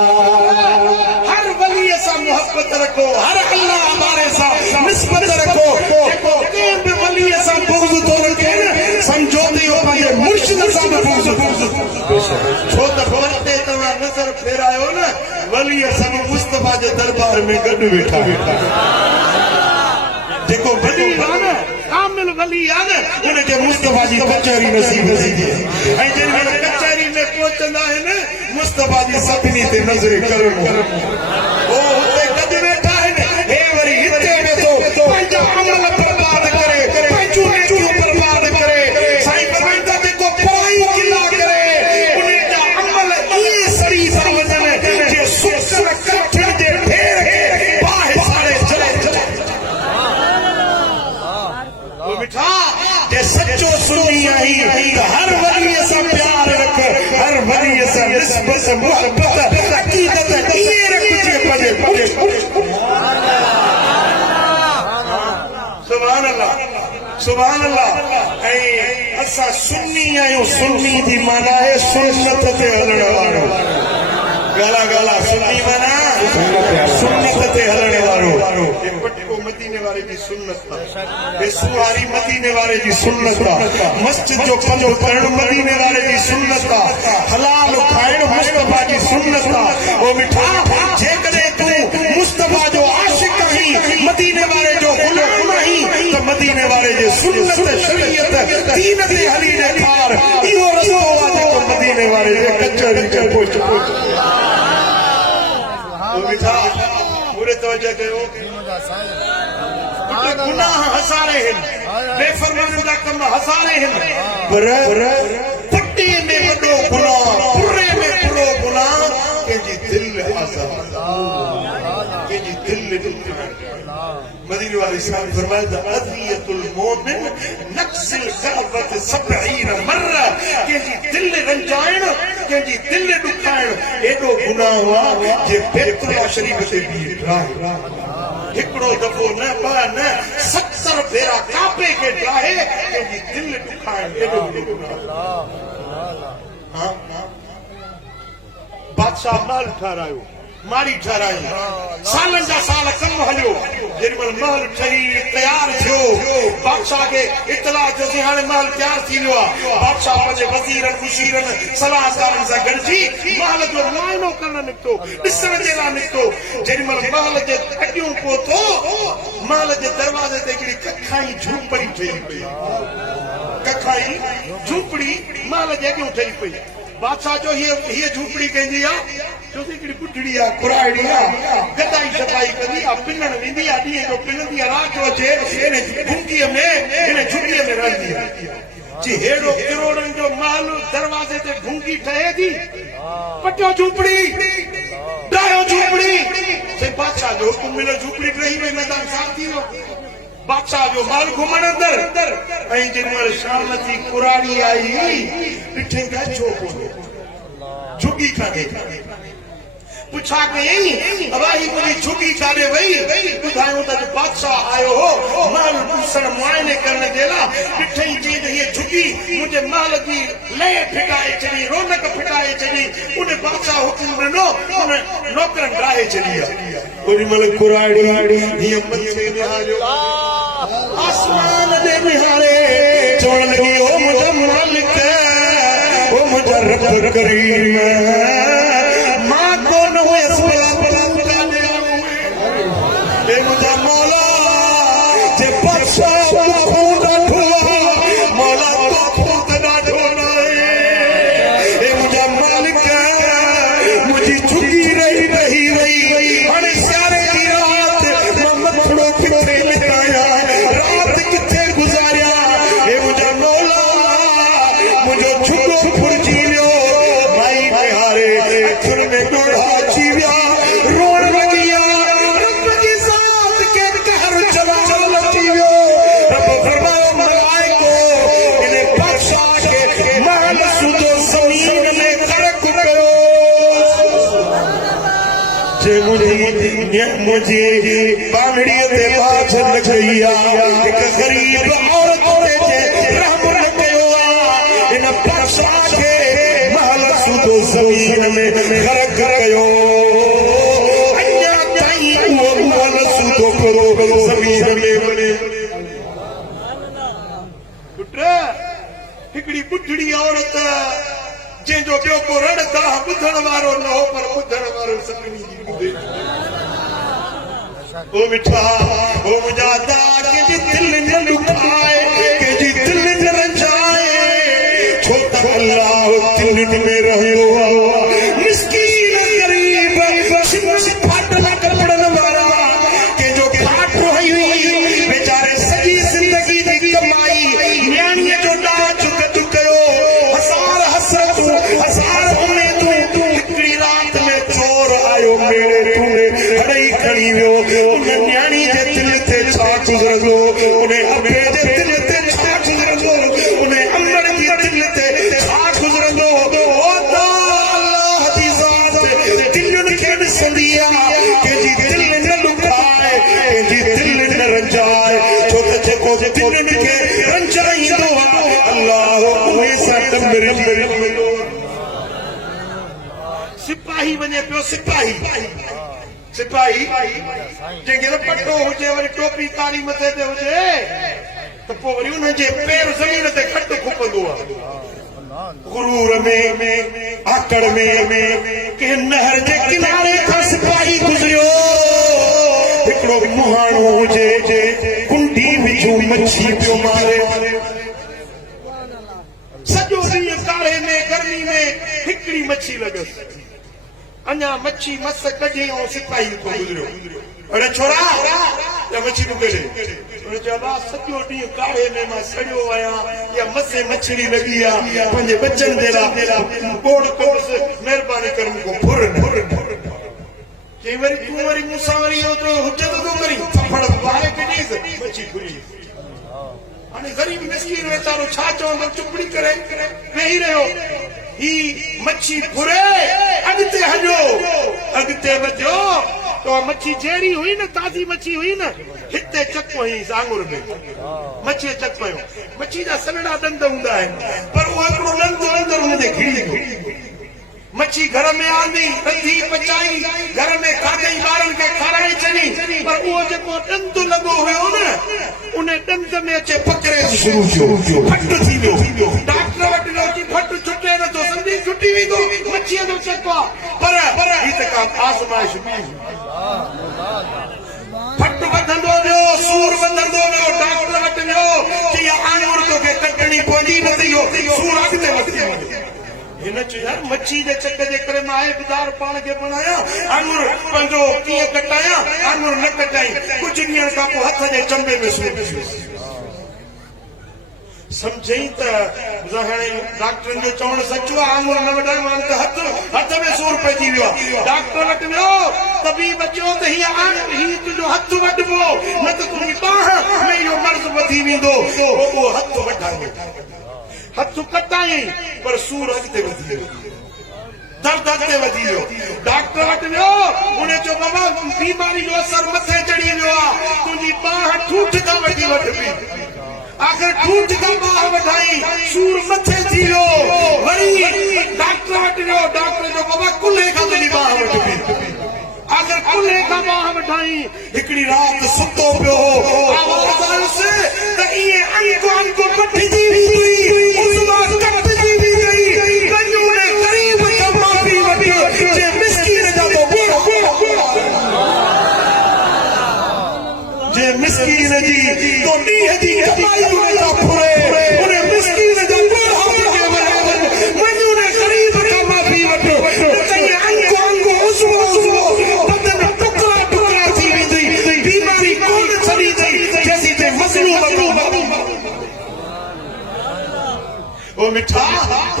हर वली सां मोहब्बत रखो हर अल्लाह हमारे सां निस्बत रखो देखो कंहिं बि वली सां बुग़्ज़ थो रखे न समझो त इहो पंहिंजे मुर्शिद सां बि बुग़्ज़ छो त वक़्ते तव्हां नज़र फेरायो न वली सां मुस्तफा जे दरबार में गॾु वेठा जेको वली आहे न कामिल वली आहे न उनखे मुस्तफा जी कचहरी नसीब थींदी ऐं जंहिं महिल कचहरी में पहुचंदा आहिनि मुस्तफा जी सभिनी ते नज़र करणु ओ हुते गॾु वेठा आहिनि हे वरी हिते वेठो पंहिंजा अमल बर्बाद करे पंहिंजूं नेकियूं बर्बाद करे साईं फरमाईंदा जेको पोइ गिला करे उन जा अमल ईअं सड़ी था वञनि जे सुकल कठिन जे ढेर खे बाहि साड़े चले मिठा जे सचो सुनी आई त हर वली सां प्यार रख हर वली सां निस्बत मोहब्बत अक़ीदत ईअं रखिजे पंहिंजे सुभान अल्लाह ऐं असां सुन्नी आहियूं सुन्नी जी माना आहे सुन्नत ते हलण वारो गाला गाला सुन्नी माना सुन्नत ते हलण वारो पटको मदीने वारे जी सुन्नत बेसुहारी मदीने वारे जी सुन्नत मस्जिद जो कमु करणु मदीने वारे जी सुन्नत हलाल खाइणु मुस्तफा जी सुन्नत ओ मिठा जेकॾहिं तूं मुस्तफा जो आशिक आहीं मदीने वारे जो गुलाम आहीं त मदीने वारे जे सुन्नत शरीयत दीन ते हली ॾेखार इहो रस्तो आहे जेको मदीने वारे जे कचहरी ते पहुच ओ मिठा पूरे तवज्जो कयो गुनाह हसारे आहिनि बेफ़रमानी जा कम हसारे आहिनि पर पटी में वॾो गुनाह पुरे में बुरो गुनाह कंहिंजी दिलि आज़ाद कंहिंजी दिलि मदीने वाले साहब फरमाया अज़ियतुल मोमिन नक्सिल कहवत 70 मर्रा कंहिंजी दिलि रंजाइण कंहिंजी दिलि ॾुखाइण एॾो गुनाह आहे जे बैतुल्लाह शरीफ ते बीह हिकिड़ो दफ़ो न ॿ न 70 भेरा काबे खे ॾाहे कंहिंजी दिलि ॾुखाइण एॾो गुनाह बादशाह महल ठारायो माड़ी ठाराई सालनि जा साल कमु हलियो जेॾी महिल महल ठही तयारु थियो बादशाह खे इतला थियो कि हाणे महल तयारु थी वियो आहे बादशाह पंहिंजे वज़ीरनि मुशीरनि सलाहकारनि सां गॾिजी महल जो मुआइनो करणु निकितो ॾिसण जे लाइ निकितो जेॾी महिल महल जे अॻियूं पहुतो महल जे दरवाज़े ते हिकिड़ी कखाई झूपड़ी ठही पई कखाई झूपड़ी महल जे अॻियूं ठही पई बादशाह जो हीअ झूपड़ी कंहिंजी आहे छो त हिकिड़ी पुठड़ी आहे कुराड़ी आहे गदाई छपाई कंदी आहे पिनण वेंदी आहे ॾींहं जो पिनंदी आहे राति जो अचे इन झुंगीअ में इन झुंगीअ में रहंदी आहे जी हेड़ो करोड़नि जो महल दरवाज़े ते ढूंगी ठहे थी पटियो झूपड़ी ॾाहियो झूपड़ी से बादशाह जो हुकुम मिलियो झूपड़ी रही वई मैदान साफ़ थी वियो बादशाह जो महल घुमण अंदर ऐं जेॾी महिल शाम थी कुराड़ी आई ॾिठे त छो कोन्हे झुगी कान्हे पुछा कयईं अबाही मुंहिंजी झुगी काॾे वई ॿुधायूं त बादशाह आयो हो महल ॾिसण मुआइने करण जे लाइ ॾिठई चई त हीअ झुगी मुंहिंजे महल जी लय फिटाए छॾी रौनक फिटाए छॾी उन बादशाह हुकुम ॾिनो उन नौकरनि ॾाहे छॾी आहे ओॾी महिल कुराड़ी हीअं मथे निहारियो आसमान जे निहारे चवण लॻी ओ मुंहिंजा मालिक ओ मुंहिंजा रब करीम मां कोन हुयसि मुंहिंजा मौला जे बादशाह ॾाढो आहे मौला तो ॾाढो न आहे मुंहिंजा मालिक मुंहिंजी झुगी रही हाणे सारे ॾींहं राति मां मथड़ो किथे लिकाया राति किथे गुज़ारिया मुंहिंजा मौला मुंहिंजो झुगो फुरजी वियो माई निहारे अखियुनि में ॻोढ़ा अची विया रोअण मुझे बांगड़ी ते बाछ न गई एक गरीब औरत ते रहम न कयो इन पासा के महल सुदो जमीन में गरक कयो अन्या ताई वो महल सुदो करो जमीन में बने पुत्र हिकड़ी बुढ़ड़ी औरत जंहिंजो ॿियो को रड़ता ॿुधण वारो न हो पर ॿुधण वारो सभिनी जी ॿुधे ओ मिठा ओ मुंहिंजा दाग जी दिल न लुकाए कंहिंजी दिल न रंजाए छो त अल्लाह दिल में रहियो मिस्कीन गरीब फाटल कपड़न वारा कंहिंजो फाट हुई बेचारे सॼी ज़िंदगी जी कमाई न्याणीअ जो डांच गॾु कयो हज़ार हसरतूं हज़ार उमेदूं हिकिड़ी राति में चोर आयो मेरे तूने हड़ई खणी वियो उन न्याणी जे दिल ते छा गुज़रंदो उन अबे जे दिल ते छा गुज़रंदो उन अमड़ जी दिल ते छा गुज़रंदो ओ अल्लाह जी ज़ात दिलनि खे ॾिसंदी आहे कंहिंजी दिल न लुकाए कंहिंजी दिल न रंजाए छो त जेको दिलनि खे रंजाईंदो आहे अल्लाह उहे सां मिलंदो सिपाही वञे पियो सिपाही जंहिंखे न पटो हुजे वरी टोपी कारी मथे ते हुजे त पोइ वरी उनजे पेर ज़मीन ते खट खुपंदो आहे गुरूर में आकड़ में कंहिं नहर जे किनारे खां सिपाही गुज़रियो हिकिड़ो मुहाणो हुजे कुंडी विझूं मच्छी पियो मारे सॼो ॾींहुं काढ़े में गर्मी में हिकिड़ी मच्छी लॻसि अञा मच्छी मस कढी ऐं सिपाही को गुज़रियो अरे छोरा या मच्छी को कढे उन्हें चयो सॼो ॾींहुं काढ़े में मां सड़ियो आहियां या मसे मछली लॻी आहे पंहिंजे बचनि जे लाइ बोड़ कयोसि महिरबानी करे मूंखे फुर चई वरी तूं वरी मूंसां वरी इहो तो हुजत थो करी थप्पड़ ॿाहिरि कढीसि मच्छी खुली हाणे ग़रीब मिस्कीन वीचारो छा चवंदो चुपड़ी करे वेही रहियो ही मच्छी फुरे अॻिते हलियो अॻिते वधियो तो मच्छी जहिड़ी हुई न ताज़ी मच्छी हुई न हिते चक हुई आंगुर में मच्छी चक पियो मच्छी जा सनड़ा ॾंद हूंदा आहिनि पर उहो हिकिड़ो ॾंद अंदरि हुनजे घिड़ी मच्छी घर में आंदी रंधी पचाई घर में खाधई ॿारनि खे खाराए छॾी पर उहो जेको ॾंद लॻो हुयो न उन ॾंद में अचे पकड़े शुरू थियो फट थी वियो डॉक्टर वटि वियो कि फट छुटे नथो संदी छुटी वेंदो मच्छीअ जो चको आहे पर ही त का आज़माइश फट वधंदो वियो सूर वधंदो वियो डॉक्टर वटि वियो कि इहा आंगुर तोखे कटणी पवंदी न त इहो सूर अॻिते वधी वञे हिन चयो यार मच्छी जे चक जे करे मां बिदार पाण खे बणाया आंगुर पंहिंजो कीअं कटाया आंगुर न कटाई कुझु ॾींहं खां पोइ हथ जे चंबे में सूर समझई त हाणे डॉक्टरनि जो चवणु सचो आहे आंगुर न वठाए मां त हथ में सूर पइजी वियो आहे डॉक्टर वटि वियो तबीब चयो त हीअ तुंहिंजो हथ वठिबो न त तुंहिंजी बांह में इहो मर्ज़ वधी वेंदो उहो हथ वठाए हथ कटाई पर सूर अॻिते वधी वियो दर्द अॻिते वधी वियो डॉक्टर वटि वियो उन चयो बाबा बीमारी जो असर मथे चढ़ी वियो आहे तुंहिंजी बांह ठूठ खां वठी वठबी आख़िर ठूठ खां बांह वठाई सूर मथे थी वियो वरी डॉक्टर वटि वियो डॉक्टर चयो बाबा कुल्हे खां तुंहिंजी बांह वठबी आख़िर कुल्हे खां बांह वठाई हिकिड़ी राति सुतो पियो आवाज़ आयुसि त ईअं अंको अंको पटिजी वेंदी मिस्कीन जी तो ॾींहं जी कमाई उनखां फुरे उन मिस्कीन जो वञो ने ग़रीब खां माफ़ी वठो अंको अंको उज़ो बदन टुकड़ा टुकड़ा थी वेंदी बीमारी कोन छॾी अथई जैसी ते मज़लूम ओ मिठा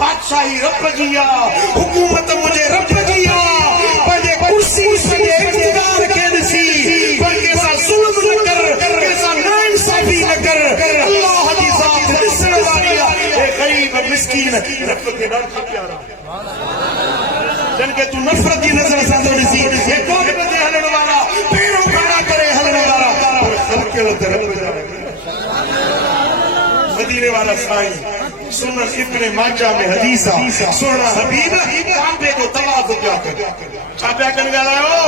बादशाही रब जी आहे हुकूमत मुंहिंजे रब जी आहे पंहिंजे कुर्सी सॼे इक़्तिदार खे ॾिसी पर कंहिंसां ज़ुल्म न कर कंहिंसां नाइंसाफ़ी न कर अल्लाह जी ज़ात ॾिसण वारी आहे हे ग़रीब मिस्कीन रब खे ॾाढा प्यारा जिन खे तूं नफ़रत जी नज़र सां थो ॾिसी हे कोन ते हलण वारा मदीने वाला साईं सुनन इब्ने माजा में हदीसा सुनना हबीब काबे को तवाफ क्या कर छा पिया कन ॻाल्हायो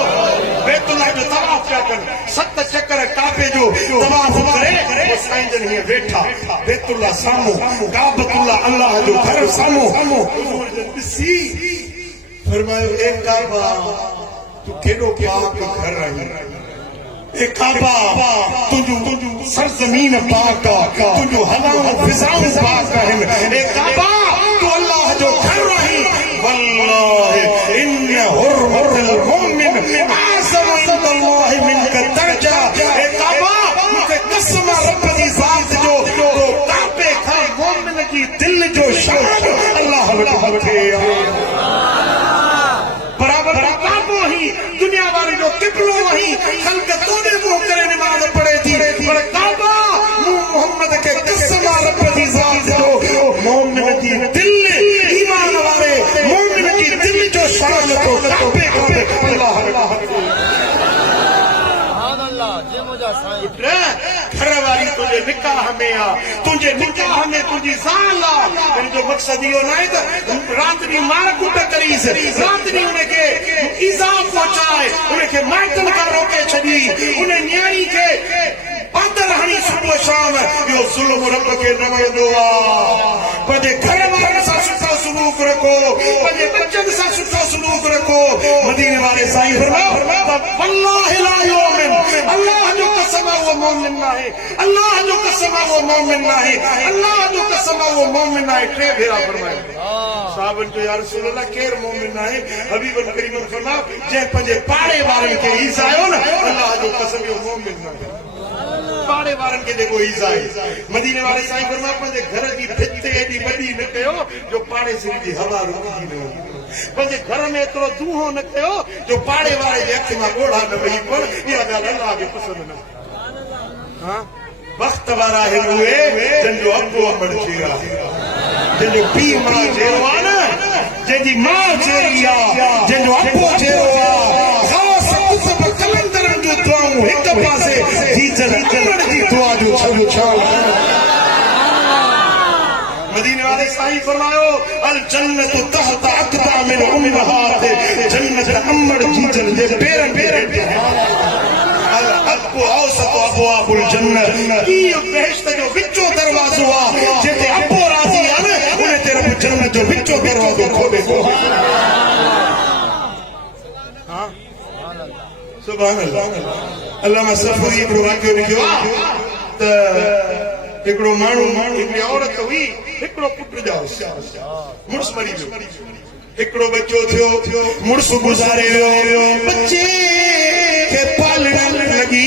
बैतुल्लाह जो तवाफ क्या कर 7 चक्कर काबे जो तवाफ करे वो साईं जन हीअं वेठा बैतुल्लाह साम्हूं काबतुल्लाह अल्लाह जो घर साम्हूं ॾिसी फरमायो ए काबा तू केॾो पाक घर आहीं ए काबा तुझो सरजमीन पाक तुझो हवाओं फिजाऊं पाक है ए काबा तू अल्लाह जो घर रही वल्लाह इन हुर्मतल मुमिन आज़म इंदल्लाह मिनका दर्जा ए काबा मुझे कसम रब दी जात जो तो काबे खां मुमिन की दिल जो शान अल्लाह वठे बराबर काबो ही दुनिया वाले जो किबलो वही खल्क तोने मुंह करे नमाज पढ़े थी पर काबा मोहम्मद के कसम रब दी जात जो मोमिन की दिल ईमान वाले मोमिन की दिल जो शान तो काबे काबे अल्लाह घर वाली तुझे निकाह में आ तुझे निकाह में तुझी ज़ाल आ जो मकसद इहो न आहे त रात ॾींहुं मार कुट करीस रात ॾींहुं उनखे ईज़ा पहुचाए उनखे माइटनि खां रोके छॾी उन न्याणी खे पादर हणी सुबुह शाम इहो ज़ुल्म रब खे न वणंदो आहे पंहिंजे घर वारनि सां सुठो सलूक रखो पंहिंजे बचनि सां सुठो सलूक रखो मदीने वाले साईं फरमायो वल्लाहि ला युमिन अल्लाह जो कसम वो मोमिन ना है अल्लाह जो कसम वो मोमिन ना है अल्लाह जो कसम वो मोमिन ना है टे भेरा फरमायो साहबन जो या रसूल अल्लाह केर मोमिन ना है हबीब करीम फरमायो जे पंहिंजे पाड़े वारनि खे ईज़ायो न अल्लाह जो कसम वो मोमिन ना है पाड़े वारनि खे जेको ईज़ा आहे मदीने वाले साईं फरमायो पंहिंजे घर जी भित एॾी वॾी न कयो जो पाड़े सिर जी हवा रुकजी न वञे पंहिंजे घर में एतिरो दूहो न कयो जो पाड़े वारे जे अख मां ॻोढ़ा न वही पर इहा ॻाल्हि अल्लाह खे पसंदि न हाँ वक़्त वारा आहिनि उहे जंहिंजो अबो अमड़ चेरा जंहिंजो पीउ मां चेरो आहे न जंहिंजी माउ चेरी आहे जंहिंजो अबो चेरो आहे कलंदरनि जो दुआऊं हिक पासे जीजन अमड़ जी दुआ जो छॾो छा मदीने वाले साईं फरमायो अल जन्नत तहत अक़दामिल उम्महात जन्नत अमड़ जीजन जे पेरनि ते अल अबु औसत अबवाबुल जन्नत इहो बेहश्त जो विचो दरवाज़ो आहे जिते अबो राज़ी आहे न उन ते रब जन्नत जो विचो दरवाज़ो खोले थो हां सुभान अल्लाह अल्लामा सफ़री हिकिड़ो वाक़ियो लिखियो आहे त हिकिड़ो माण्हू हिकिड़ी औरत हुई हिकिड़ो पुट ॼाओ मुड़ुस मरी वियो हिकिड़ो बच्चो थियो मुड़ुस गुज़ारे वियो बच्चे खे पालण लॻी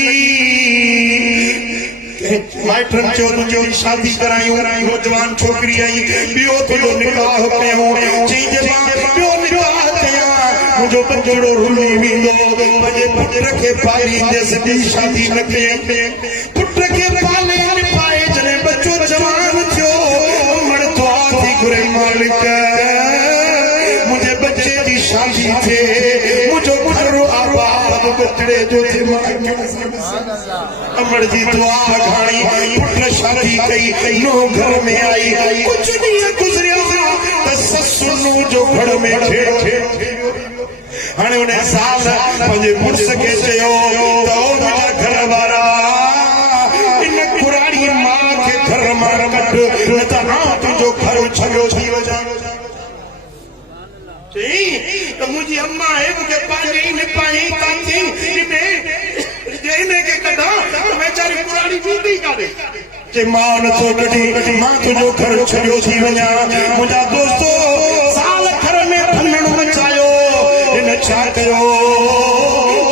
माइटनि चयो तुंहिंजो शादी करायूं नौजवान छोकिरी आई ॿियो तुंहिंजो निकाह कयूं चई जे मां ॿियो निकाह कयां मुंहिंजो बचड़ो रुली वेंदो पंहिंजे पुट खे पालींदसि ॿी शादी न कयईं पुट खे पाले पाए जॾहिं बच्चो जवान थियो मड़ दुआ थी घुरई मालिक मुंहिंजे बच्चे जी शादी थिए मुंहिंजो पुटड़ो आबाद बचड़े जो थिए अमड़ जी दुआ घाणी पुट शादी कई नो घर में आई कुछ ॾींहं गुज़रिया त ससु नूंहं जो घर में छेड़ हाणे उन साल पंहिंजे मुड़ुस खे चयो त ओ मुंहिंजा घर वारा इन कुराड़ी मां खे घर मां कढ न त आउं तुंहिंजो घर छॾियो थी वञा चई त मुंहिंजी अम्मा आहे मूंखे पंहिंजे ई निपाई काथी इनखे कढां त वेचारी कुराड़ी वेंदी काॾे जे मां नथो कढी मां तुंहिंजो घर छॾियो थी वञा मुंहिंजा दोस्तो साल घर में फलण मचायो हिन छा कयो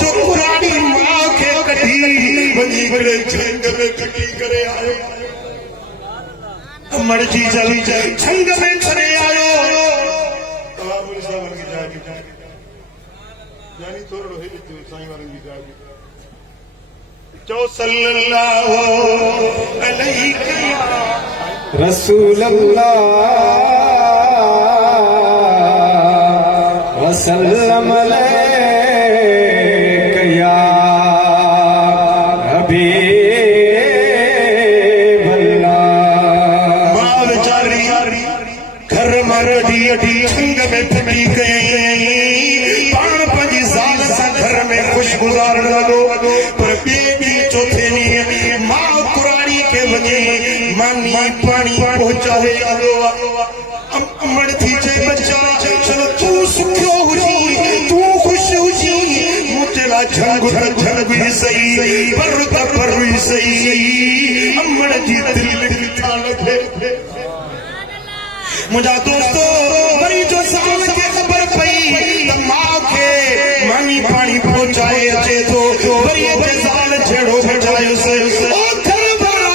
जो कुराड़ी मां खे कढी वञी करे झंग में कटी करे आयो अमड़ जी जली झंग में छॾे आयो यानी थोरो हेॾो साईं वारनि जी ॻाल्हि चओ सल्लल्लाहु अलैहि रसूल अल्लाह वसल्लम अलैका या हबीब अल्लाह पर बेबी चौथे नी मां कुराड़ी के वजे मानी पानी पहुंचाए अमड़ थी चे बच्चा चलो तू सुखियो हुजी तू खुश हुजी मुझला झंग भी सही पर भी सही अमड़ जी दिल था लगे मुझा दोस्तों बड़ी जो साल के खबर पई त मां के मानी पानी पहुंचाए अचे तो बड़ी जे साल छेड़ो बचायो से ओ घर भरा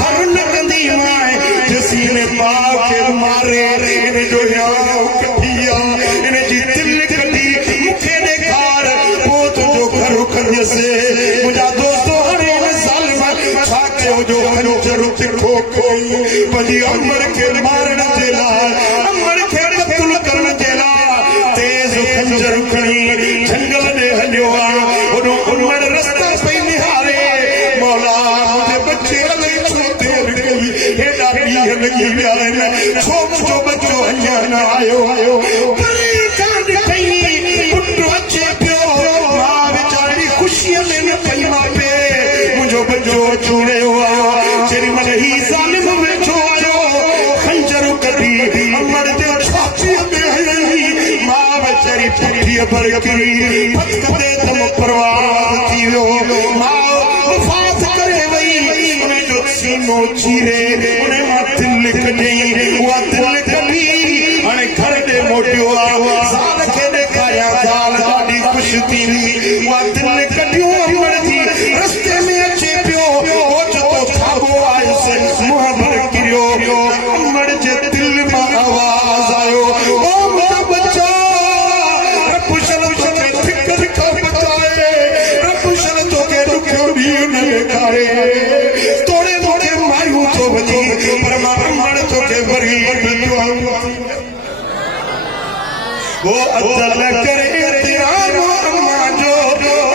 घर न कंदी माए जसीने मां के मारे इन जो यार कटिया इन जी दिल कटी मुखे ने खार पोत जो घर कर से मुझा दोस्तों हरे साल में छा के जो हनो जरू खो कोई बजी अमर के मारन जेला अमर के कत्ल करन जेला तेज खंजर खणी जंगल ने हलियो ओनो उमर रास्ता पे निहारे मौला मुझे बच्चे ले छोटे गई हे डाली लगी आए छो मुझो बच्चो हन्या ना आयो करे कांड कई पुट अचे पियो मां बेचारी खुशी में न पई मां पे मुझो बच्चो चूड़े हुआ तेरी मन ही जालिम में छो आयो खंजर कटी अमर दे छाती में हई मां बेचारी पट्टी पर की पत दे तम परवाह थी लो मां वफात करे वई उन्हें जो सीनो चीरे उन्हें मां दिल कटी वो दिल कटी अने घर दे मोटियो साल के देखाया साल ॾाढी खुश थी वो दिल कटियो अमर जी रस्ते में अचे पियो मुंह भर किरियो अमड़ जे दिल में आवाज आयो ओ मेरा बच्चा रब शल तोखे फिकर का बचाए रब शल तोखे दुखियो भी न खाए तोड़े तोड़े मायूं तो बची पर मां अमड़ तोखे वरी वो अदल करे तिरानो अम्मा जो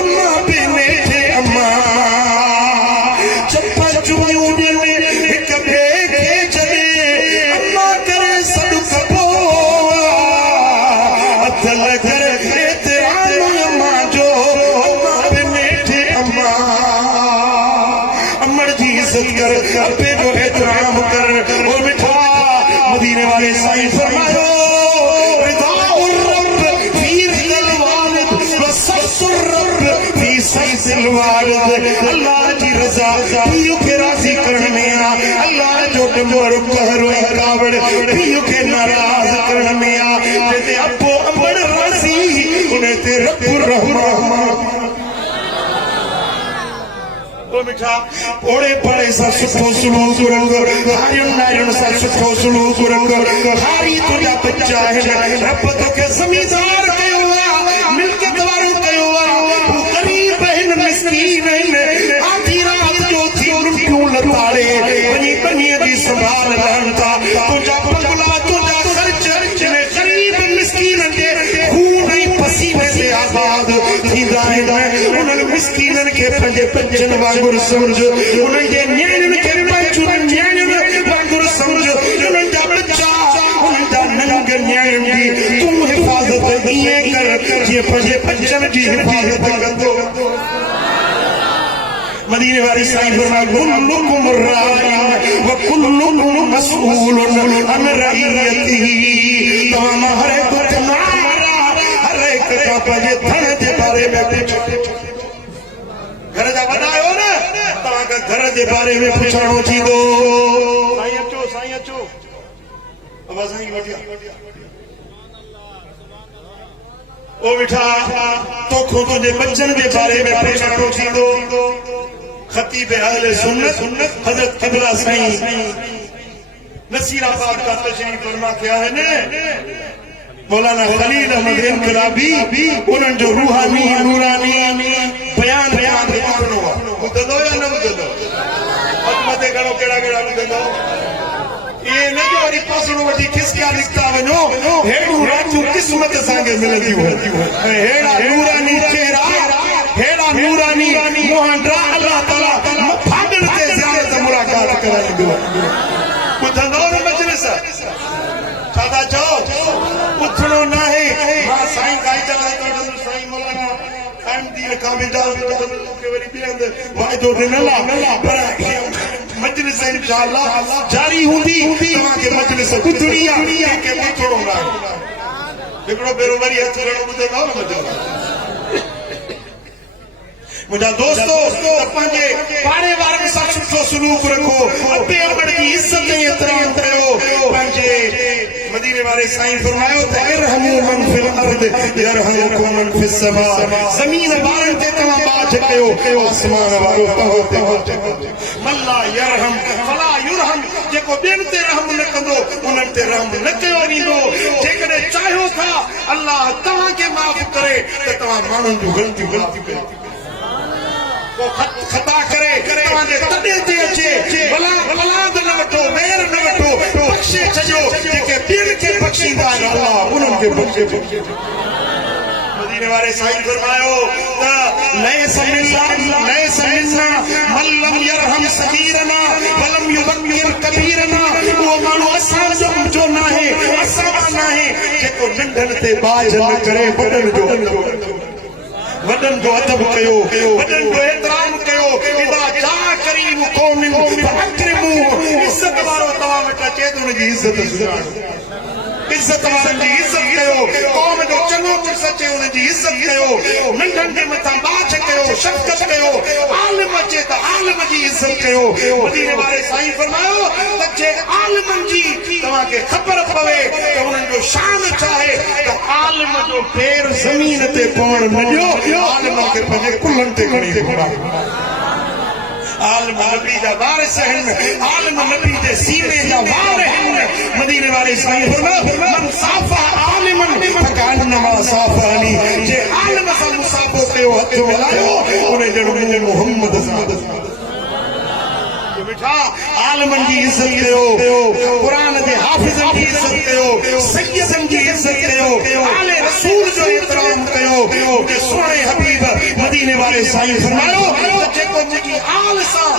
अम्मा भी मेठे अम्मा चप्पा चुमियूं अबे जो एहतराम कर वो मिठा मदीने वाले साईं फरमायो रिज़ाउर रब फी रिज़ल वालिद व सख़्तुर रब फी सख़्तिल वालिद अल्लाह जी रज़ा पीओ के राज़ी करण में आ अल्लाह जो डमर कहर कावड़ पीओ के नाराज़ करण में आ जेते अबो अमड़ राज़ी उन्हें ते रब्बुर रहमान मिठा ओड़े पड़े सा सुठो सुलूक रंग हारियुन नारियुन सा सुठो सुलूक रंग हारी तुझा बच्चा है रब तोखे ज़मींदार कयो आ मिल्कियत वारो कयो आ गरीब आहिनि मिस्कीन आहिनि आधी रात जो थी लुटियूं लताड़े वञी बनीअ जी संभाल रहनि था तुझा बंगला तुझा ख़र्च गरीब मिस्कीननि जे खून ऐं पसीने से आज़ाद थींदा आहिनि उन्हनि मिस्कीननि खे पंहिंजे बचनि वांगुर समझ उन्हनि जे न्याणियुनि खे पंहिंजूं न्याणियुनि वांगुर समझ उन्हनि जा बच्चा उन्हनि जा नंग न्याणियुनि जी तूं हिफ़ाज़त ईअं कर जीअं पंहिंजे बचनि जी हिफ़ाज़त कंदो मदीने वाली साईं फरमाए कुल्लुकुम राइन व कुल्लुकुम मसऊलुन अन रइयतिही तमाम हर एक तुम्हारा हर एक का पंहिंजे धन जे बारे में घर जा वॾा आहियो न तव्हांखे घर जे बारे में पुछणो थींदो साईं अचो बाबा साईं वटिया ओ बिठा तोखो तुंहिंजे बच्चनि जे बारे में पुछणो थींदो खतीब अहले सुन्नत हजरत क़िबला साईं नसीराबाद का तशरीफ फरमा किया है ने मौलाना खलील अहमद इनकलाबी उन्हनि जो रूहानी नूरानी बयान ॿुधंदो या न ॿुधंदो मथे घणो कहिड़ा कहिड़ा ॿुधंदो ये न जो वरी पासणो वठी खिसकिया निकिता वञो हेड़ियूं रातियूं क़िस्मत असांखे मिलंदियूं हेड़ा नूरानी चेहरा हेड़ा नूरानी मुहांडा अल्लाह ताला फागण ते ज़ियारत मुलाक़ात कराईंदो ॿुधंदो न मजलिस छा चओ उथणो न आहे मां साईं गाइड साईं मौलाना अहमदीन काबिदाल के वरी बेंद वाइदो दिन अल्लाह पर मजलिस इंशाअल्लाह जारी हुंदी तवा के मजलिस गुदड़िया के थोड़ो ना एकड़ो बेरो वरी हथ खड़ो बुधे ना मजो मुझा दोस्तों पंहिंजे पाड़े वारनि सां सुठो सलूक रखो अबे अमड़ की इज्जत ऐं एहतराम कयो पंहिंजे मदीने वाले साईं फरमायो त इरहमू मन फिल अर्द यरहमुकुम मन फिस समा ज़मीन वारनि ते तव्हां बाझ कयो आसमान वारो तव्हां ते बाझ कयो मल्ला यरहम फला युरहम जेको ॿियनि ते रहम न कंदो उन्हनि ते रहम न कयो वेंदो जेकॾहिं चाहियो था अल्लाह तव्हांखे माफ़ करे त तव्हां माण्हुनि जूं ग़लतियूं कयो खता करे तव्हांजे तॾहिं ते अचे भला भलाद न वठो वेर न वठो बख़्शे छॾियो जेके ॿियनि खे बख़्शींदा आहिनि अल्लाह उन्हनि खे बख़्शे मदीने वारे साईं फरमायो त लैस मिन्ना मन लम यरहम सगीरना वलम युबक्किर कबीरना उहो माण्हू असां जो नाहे असां नाहे जेको नंढनि ते बाझ न करे वॾनि जो अदब कयो वॾनि जो एतिराम कयो इदा जा करीम क़ौमिन फअक्रिमू इज़त वारो तव्हां वटि अचे त उनजी इज़त सुञाणो इज़त वारनि जी इज़त कयो क़ौम जो चङो पुरुष अचे उनजी इज़त कयो नंढनि जे मथां बाझ कयो शफ़क़त कयो आलिम अचे त आलिम जी इज़त कयो मदीने वारे साईं फरमायो त जे आलिमनि जी तव्हांखे ख़बर पवे त उन्हनि जो शान छा आहे त आलिम जो पैर ज़मीन ते पवण न ॾियो आलिमनि खे पंहिंजे कुल्हनि ते खणी घुरायो आलिम नबी जा वारिस आहिनि आलिम नबी जे सीने जा वार आहिनि मदीने वाले साईं फरमायो मन साफ़ा आलिमन फकान्नमा साफ़ानी जे आलिम सां मुसाफ़ो कयो हथ मिलायो उन जहिड़ो मोहम्मद सां मिठा आलिमनि जी इज़त कयो क़ुरान जे हाफ़िज़नि जी इज़त कयो सैयदनि जी इज़त कयो आले रसूल जो एहतराम कयो सुहिणे हबीब मदीने वाले साईं फरमायो त जेको मुंहिंजी आल सां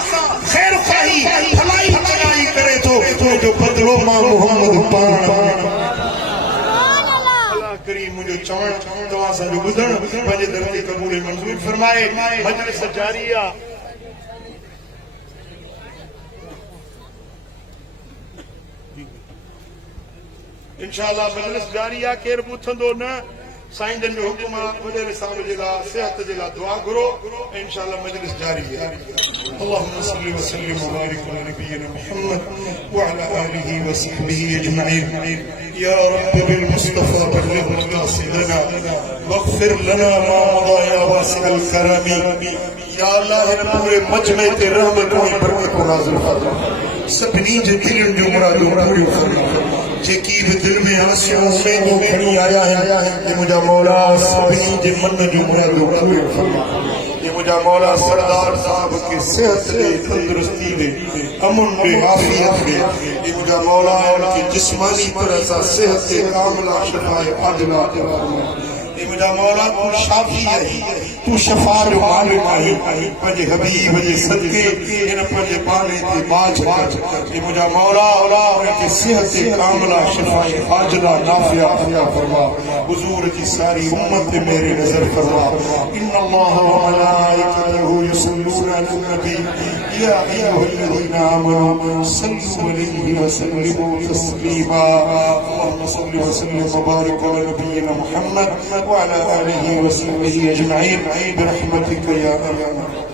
ख़ैर ख़्वाही भलाई भलाई करे थो तुंहिंजो बदिलो मां मोहम्मद पाण करीम मुझे चवण तव्हां सां जो ॿुधण पंहिंजे दर ते क़बूल मंज़ूर फरमाए मजलिस जारी आहे इंशाअल्लाह मजलिस जारी आहे केर बि उथंदो न साईं जन जो हुकुम आहे वॾे निसाब जे लाइ सिहत जे लाइ दुआ घुरो इंशाअल्लाह मजलिस जारी आहे अल्लाहुम्मा सल्लि व सल्लिम व बारिक अला नबियना मुहम्मद व अला आलिहि व सहबिहि अजमईन या रब बिल मुस्तफा बल्लिग मकासिदना वग़फिर लना मा मदा या वासिअल करमी या अल्लाह पूरे मजमे ते रहमत और बरकत नाज़िल फरमा सभिनी जे दिलनि जूं मुरादूं पूरियूं फरमा जेकी भी दिल में आसियों में जो खड़ी आया है मुझा मौला सभी जे मन जो मुरादों पूरी फरमा ये मुझा मौला सरदार साहब की सेहत दे तंदुरुस्ती दे अमन दे आफियत दे ये मुझा मौला की जिस्मानी तरह सा सेहत दे कामिला शफाए आजिला ये मुझा मौला तू शाफी है तू शफा जो मालिक है पंहिंजे हबीब जे सदके इन पंहिंजे बाने ते बाज ये मुझा मौला उनकी सेहत कामिला शफाए आजिला नाफिया अता फरमा हुजूर की सारी उम्मत पे मेरी नजर फरमा इन्नल्लाह व मलाइकतहु युसल्लूना अलन नबी या अय्युहल्लज़ीना आमनू सल्लु अलैहि व सल्लिमू तस्लीमा अल्लाहुम्मा सल्लि व सल्लिम व बारिक अला नबियिना मुहम्मद व अला आलिहि व सहबिहि अजमईन برحمتك يا ارحم